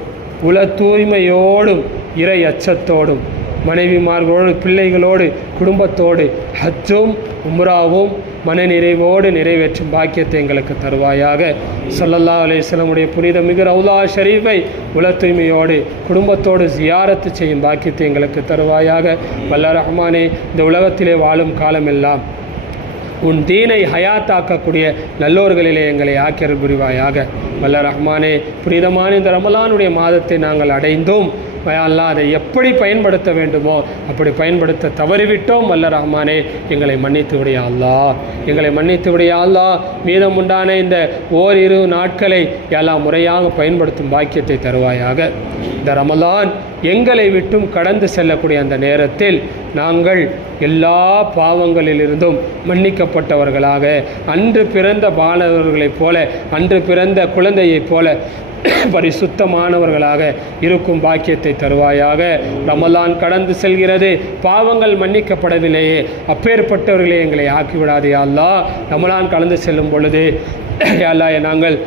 உல தூய்மையோடும் இறை அச்சத்தோடும் மனைவிமார்களோடு பிள்ளைகளோடு குடும்பத்தோடு ஹஜ்ஜும் உம்ராவும் மனநிறைவோடு நிறைவேற்றும் பாக்கியத்தை எங்களுக்கு தருவாயாக. ஸல்லல்லாஹு அலைஹி வஸல்லம் உடைய புனித மிகு ரவுலா ஷரீஃபை உல தூய்மையோடு குடும்பத்தோடு ஜியாரத்து செய்யும் பாக்கியத்தை எங்களுக்கு தருவாயாக. வல்ல ரஹ்மானே, இந்த உலகத்திலே வாழும் காலமெல்லாம் உன் தீனை ஹயாத்தாக்கக்கூடிய நல்லோர்களிலே எங்களை ஆக்கியருள் புரிவாயாக. வல்ல ரஹ்மானே, புனிதமான இந்த ரமலானுடைய மாதத்தை நாங்கள் அடைந்தோம். அல்லாஹ் அதை எப்படி பயன்படுத்த வேண்டுமோ அப்படி பயன்படுத்த தவறிவிட்டோம். வல்ல ரஹ்மானே, எங்களை மன்னித்து விடைய அல்லாஹ், எங்களை மன்னித்து விடைய அல்லாஹ். மீதம் உண்டான இந்த ஓரிரு நாட்களை எல்லாம் முறையாக பயன்படுத்தும் பாக்கியத்தை தருவாயாக. இந்த ரமலான் எங்களை விட்டும் கடந்து செல்லக்கூடிய அந்த நேரத்தில் நாங்கள் எல்லா பாவங்களிலிருந்தும் மன்னிக்கப்பட்டவர்களாக, அன்று பிறந்த பாலகர்களைப் போல, அன்று பிறந்த குழந்தையைப் போல பரிசுத்தமானவர்களாக இருக்கும் பாக்கியத்தை தருவாயாக. ரமலான் கடந்து செல்கிறது, பாவங்கள் மன்னிக்கப்படவில்லையே, அப்பேற்பட்டவர்களே எங்களை ஆக்கிவிடாதே அல்லாஹ். ரமலான் கடந்து செல்லும் பொழுது அல்லாஹ் நாங்கள்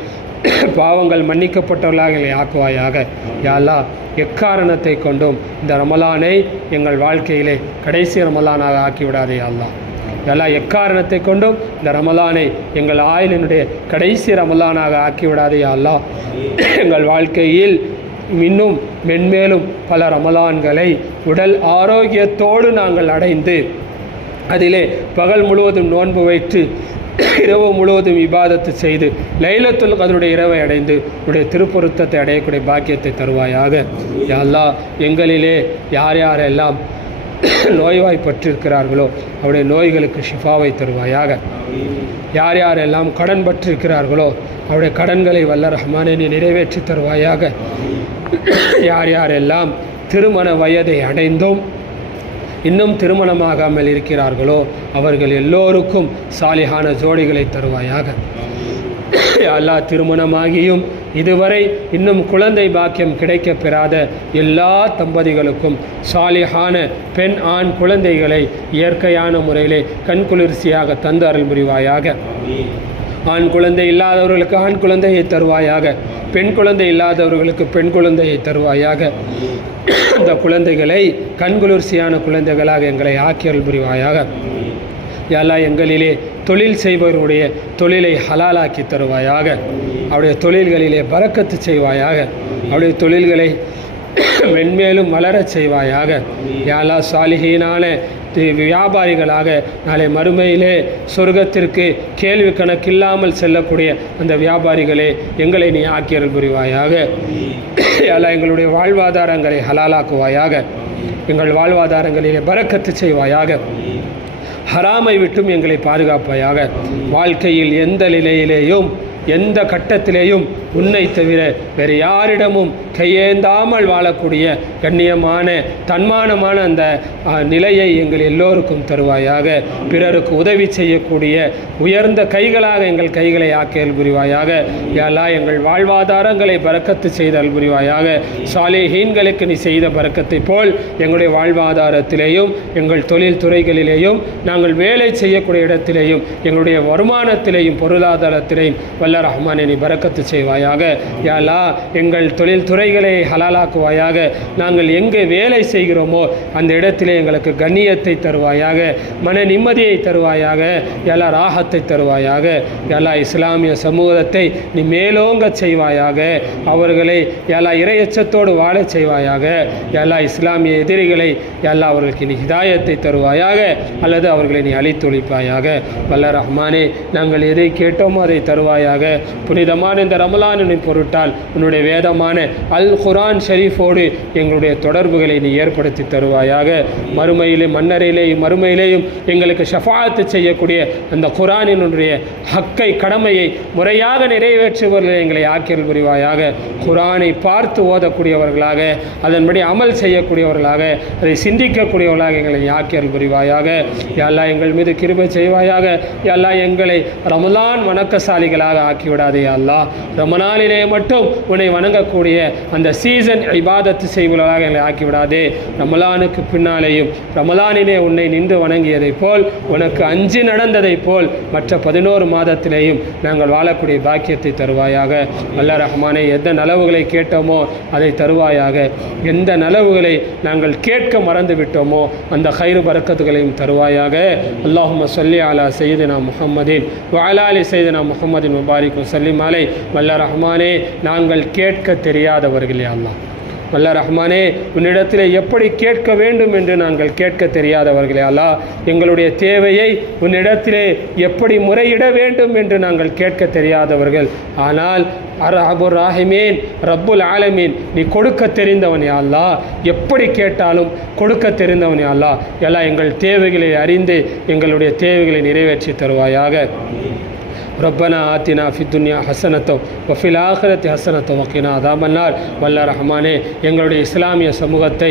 பாவங்கள் மன்னிக்கப்பட்டவர்களாக எங்களை ஆக்குவாயாக. யா அல்லாஹ், எக்காரணத்தை கொண்டும் இந்த ரமலானை எங்கள் வாழ்க்கையிலே கடைசி ரமலானாக ஆக்கிவிடாதே அல்லாஹ். எல்லாம் எக்காரணத்தை கொண்டும் இந்த ரமலானை எங்கள் ஆயுளினுடைய கடைசி ரமலானாக ஆக்கிவிடாதே அல்லாஹ். எங்கள் வாழ்க்கையில் இன்னும் மென்மேலும் பல ரமலான்களை உடல் ஆரோக்கியத்தோடு நாங்கள் அடைந்து அதிலே பகல் முழுவதும் நோன்பு வைத்து இரவு முழுவதும் இபாதத்து செய்து லைலத்துல் கத்ருடைய இரவை அடைந்து உடைய திருப்பொருத்தத்தை அடையக்கூடிய பாக்கியத்தை தருவாயாக. யா அல்லாஹ், எங்களிலே யார் யாரெல்லாம் நோய்வாய்ப்பட்டிருக்கிறார்களோ அவருடைய நோய்களுக்கு ஷிஃபாவை தருவாயாக. யார் யாரெல்லாம் கடன் பற்றிருக்கிறார்களோ அவருடைய கடன்களை வல்ல ரஹ்மானே நீ நிறைவேற்றி தருவாயாக. யார் யாரெல்லாம் திருமண வயதை அடைந்தோம் இன்னும் திருமணமாகாமல் இருக்கிறார்களோ அவர்கள் எல்லோருக்கும் சாலிஹான ஜோடிகளை தருவாயாக. அல்லாஹ், திருமணமாகியும் இதுவரை இன்னும் குழந்தை பாக்கியம் கிடைக்க பெறாத எல்லா தம்பதிகளுக்கும் சாலிஹான பெண் ஆண் குழந்தைகளை இயற்கையான முறையிலே கண்குளிர்ச்சியாக தந்து அருள் புரிவாயாக. ஆண் குழந்தை இல்லாதவர்களுக்கு ஆண் குழந்தையை தருவாயாக. பெண் குழந்தை இல்லாதவர்களுக்கு பெண் குழந்தையை தருவாயாக. இந்த குழந்தைகளை கண்குளிர்ச்சியான குழந்தைகளாக எங்களை ஆக்கி அருள் புரிவாயாக. யா எங்களிலே தொழில் செய்பவருடைய தொழிலை ஹலாலாக்கி தருவாயாக. அவருடைய தொழில்களிலே பரக்கத்து செய்வாயாக. அவருடைய தொழில்களை மென்மேலும் வளரச் செய்வாயாக. யா அல்லாஹ், சாலிஹீனான வியாபாரிகளாக நாளை மறுமையிலே சொர்க்கத்திற்கு கேள்வி கணக்கில்லாமல் செல்லக்கூடிய அந்த வியாபாரிகளே எங்களை நீ ஆக்கியருள் புரிவாயாக. அல்லாஹ், எங்களுடைய வாழ்வாதாரங்களை ஹலாலாக்குவாயாக. எங்கள் வாழ்வாதாரங்களிலே பரக்கத்து செய்வாயாக. ஹராமை விட்டும் எங்களை பாதுகாப்பாயாக. வாழ்க்கையில் எந்த நிலையிலேயும் எந்த கட்டத்திலேயும் உன்னை தவிர வேறு யாரிடமும் கையேந்தாமல் வாழக்கூடிய கண்ணியமான தன்மானமான அந்த நிலையை எங்கள் எல்லோருக்கும் தருவாயாக. பிறருக்கு உதவி செய்யக்கூடிய உயர்ந்த கைகளாக எங்கள் கைகளை ஆக்கியல் புரிவாயாக. யா அல்லாஹ், எங்கள் வாழ்வாதாரங்களை பரக்கத்து செய்தல் புரிவாயாக. சாலிஹீன்களுக்கு நீ செய்த பரக்கத்தை போல் எங்களுடைய வாழ்வாதாரத்திலேயும் எங்கள் தொழில் துறைகளிலேயும் நாங்கள் வேலை செய்யக்கூடிய இடத்திலேயும் எங்களுடைய வருமானத்திலேயும் பொருளாதாரத்திலேயும் வல்ல ரஹ்மானே நீ பரக்கத்து செய்வாயாக. யா அல்லாஹ், எங்கள் தொழில் துறைகளை ஹலாலாக்குவாயாக. நாங்கள் எங்கே வேலை செய்கிறோமோ அந்த இடத்திலே எங்களுக்கு கண்ணியத்தை தருவாயாக, மன நிம்மதியை தருவாயாக. யா அல்லாஹ், ராகத்தை தருவாயாக. யா அல்லாஹ், இஸ்லாமிய சமூகத்தை நீ மேலோங்க செய்வாயாக. அவர்களை யா அல்லாஹ் இறையச்சத்தோடு வாழச் செய்வாயாக. யா அல்லாஹ், இஸ்லாமிய எதிரிகளை யா அல்லாஹ் அவர்களுக்கு நீ ஹிதாயத்தை தருவாயாக அல்லது அவர்களை நீ அழித்தொழிப்பாயாக. வல்ல ரஹ்மானே, நாங்கள் எதை கேட்டோமோ அதை தருவாயாக. புனிதமான இந்த ரமலானின் பொருட்டால் உன்னுடைய வேதமான அல் குர்ஆன் ஷரீஃபோடு எங்களுடைய தொடர்புகளை நீ ஏற்படுத்தி தருவாயாக. மறுமையிலேயும் எங்களுக்கு ஷஃபாஅத்து செய்யக்கூடிய அந்த குர்ஆனினுடைய ஹக்கை கடமையை முறையாக நிறைவேற்றுபவர்களை எங்களை ஆக்கியல் புரிவாயாக. குர்ஆனை பார்த்து ஓதக்கூடியவர்களாக, அதன்படி அமல் செய்யக்கூடியவர்களாக, அதை சிந்திக்கக்கூடியவர்களாக எங்களை ஆக்கியல் புரிவாயாக. யா அல்லாஹ், எங்கள் மீது கிருபை செய்வாயாக. யா அல்லாஹ், எங்களை ரமலான் வணக்கசாலிகளாக ஆக்கிவிடாதே அல்லாஹ். ரமலானிலே மட்டும் உன்னை வணங்கக்கூடிய அந்த சீசன் இபாதத்து செய்வதாக எங்களை ஆக்கிவிடாதே. ரமலானுக்கு பின்னாலேயும் ரமலானிலே உன்னை நின்று வணங்கியதைப் போல் உனக்கு அஞ்சு நடந்ததைப் போல் மற்ற 11 மாதத்திலேயும் நாங்கள் வாழக்கூடிய பாக்கியத்தை தருவாயாக. அல்லா ரஹ்மானே, எந்த நலவுகளை கேட்டோமோ அதை தருவாயாக. எந்த நலவுகளை நாங்கள் கேட்க மறந்து விட்டோமோ அந்த ஹைரு பரக்கத்துகளையும் தருவாயாக. அல்லாஹும்ம ஸல்லி அலா சய்யிதினா முஹம்மதின் வ அலா ஆலி சய்யிதினா முஹம்மதின் முபாரிக் வஸல்லிம் அலைஹி. வல்ல ரஹ்மானே, நாங்கள் கேட்க தெரியாதவர்களே அல்லாஹ். வல்ல ரஹ்மானே, உன்னிடத்திலே எப்படி கேட்க வேண்டும் என்று நாங்கள் கேட்க தெரியாதவர்களே அல்லாஹ். எங்களுடைய தேவையை உன்னிடத்திலே எப்படி முறையிட வேண்டும் என்று நாங்கள் கேட்க தெரியாதவர்கள். ஆனால் அர்ஹமுர் ராஹிமீன் ரப்புல் ஆலமீன், நீ கொடுக்க தெரிந்தவனே அல்லாஹ். எப்படி கேட்டாலும் கொடுக்க தெரிந்தவனே அல்லாஹ். எல்லாம் எங்கள் தேவைகளை அறிந்து எங்களுடைய தேவைகளை நிறைவேற்றி தருவாயாக. ரப்பனா ஆத்தினா ஃபி துன்யா ஹசனத்தோ வஃபில் ஆஹிரத்தி ஹசனத்தோ வக்கினா அதாபன்னார். வல்ல ரஹ்மானே, எங்களுடைய இஸ்லாமிய சமூகத்தை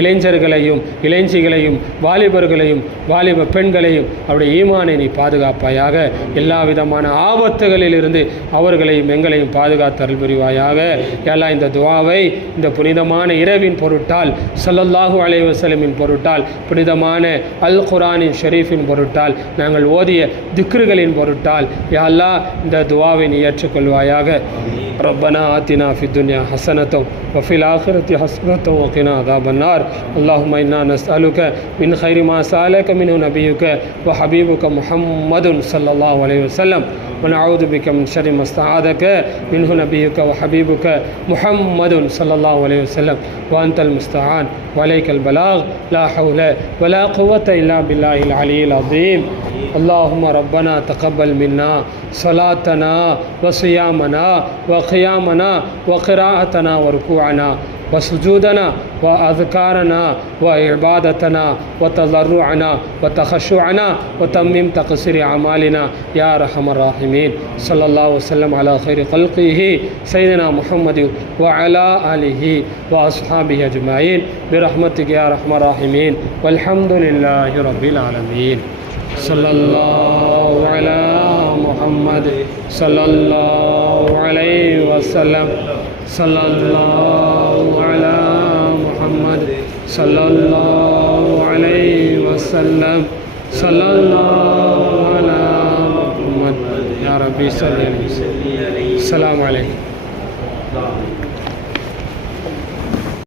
இளைஞர்களையும் இளைஞிகளையும் வாலிபர்களையும் வாலிப பெண்களையும் அவருடைய ஈமானை நீ பாதுகாப்பாயாக. எல்லா விதமான ஆபத்துகளிலிருந்து அவர்களையும் எங்களையும் பாதுகாத்தருள் புரிவாயாக. எல்லாம் இந்த துஆவை இந்த புனிதமான இரவின் பொருட்டால், ஸல்லல்லாஹு அலைஹி வஸல்லமின் பொருட்டால், புனிதமான அல் குர்ஆனின் ஷரீஃபின் பொருட்டால், நாங்கள் ஓதிய திக்ருகளின் பொருட்டால் யா அல்லாஹ் இந்த துஆவை நீ ஏற்றுக்கொள்வாயாக. ரப்பனா ஆத்தினா ஃபித் துன்யா ஹஸனத்தோ வஃபில் ஆখিরাতি ஹஸனத்தோ வகினா அஸாபன்னார். அல்லாஹும்ம இன்னா நஸ்அலுக மின் கைரி மா ஸஅலக மின்ஹு நபியுக வ ஹபீபுக முஹம்மதுன் ஸல்லல்லாஹு அலைஹி வஸல்லம் வ நஊது பிக மின் ஷர்ரி மா ஸ்தஆதக மின்ஹு நபியுக வ ஹபீபுக முஹம்மதுன் ஸல்லல்லாஹு அலைஹி வஸல்லம் வ அன்தல் முஸ்தஆன் வ அலைக்கல் பலாக் லா ஹவுல வ லா குவத்த இல்லா பில்லாஹில் அலியில் அஸீம். اللهم ربنا تقبل منا صلاتنا وصيامنا وقيامنا وقراءتنا وركوعنا وسجودنا وأذكارنا وعبادتنا وتضرعنا وتخشعنا وتمم تقصير أعمالنا يا أرحم الراحمين. صلى الله وسلم على خير خلقه سيدنا محمد وعلى آله وأصحابه أجمعين برحمتك يا أرحم الراحمين والحمد لله رب العالمين. सल्लल्लाहु अला मुहम्मद सल्लल्लाहु अलैहि वसल्लम सल्लल्लाहु अला मुहम्मद सल्लल्लाहु अलैहि वसल्लम सल्लल्लाहु अला मुहम्मद या रब्बी सल्लल्लाहु अलैहि वसल्लम. अस्सलामु अलैकुम.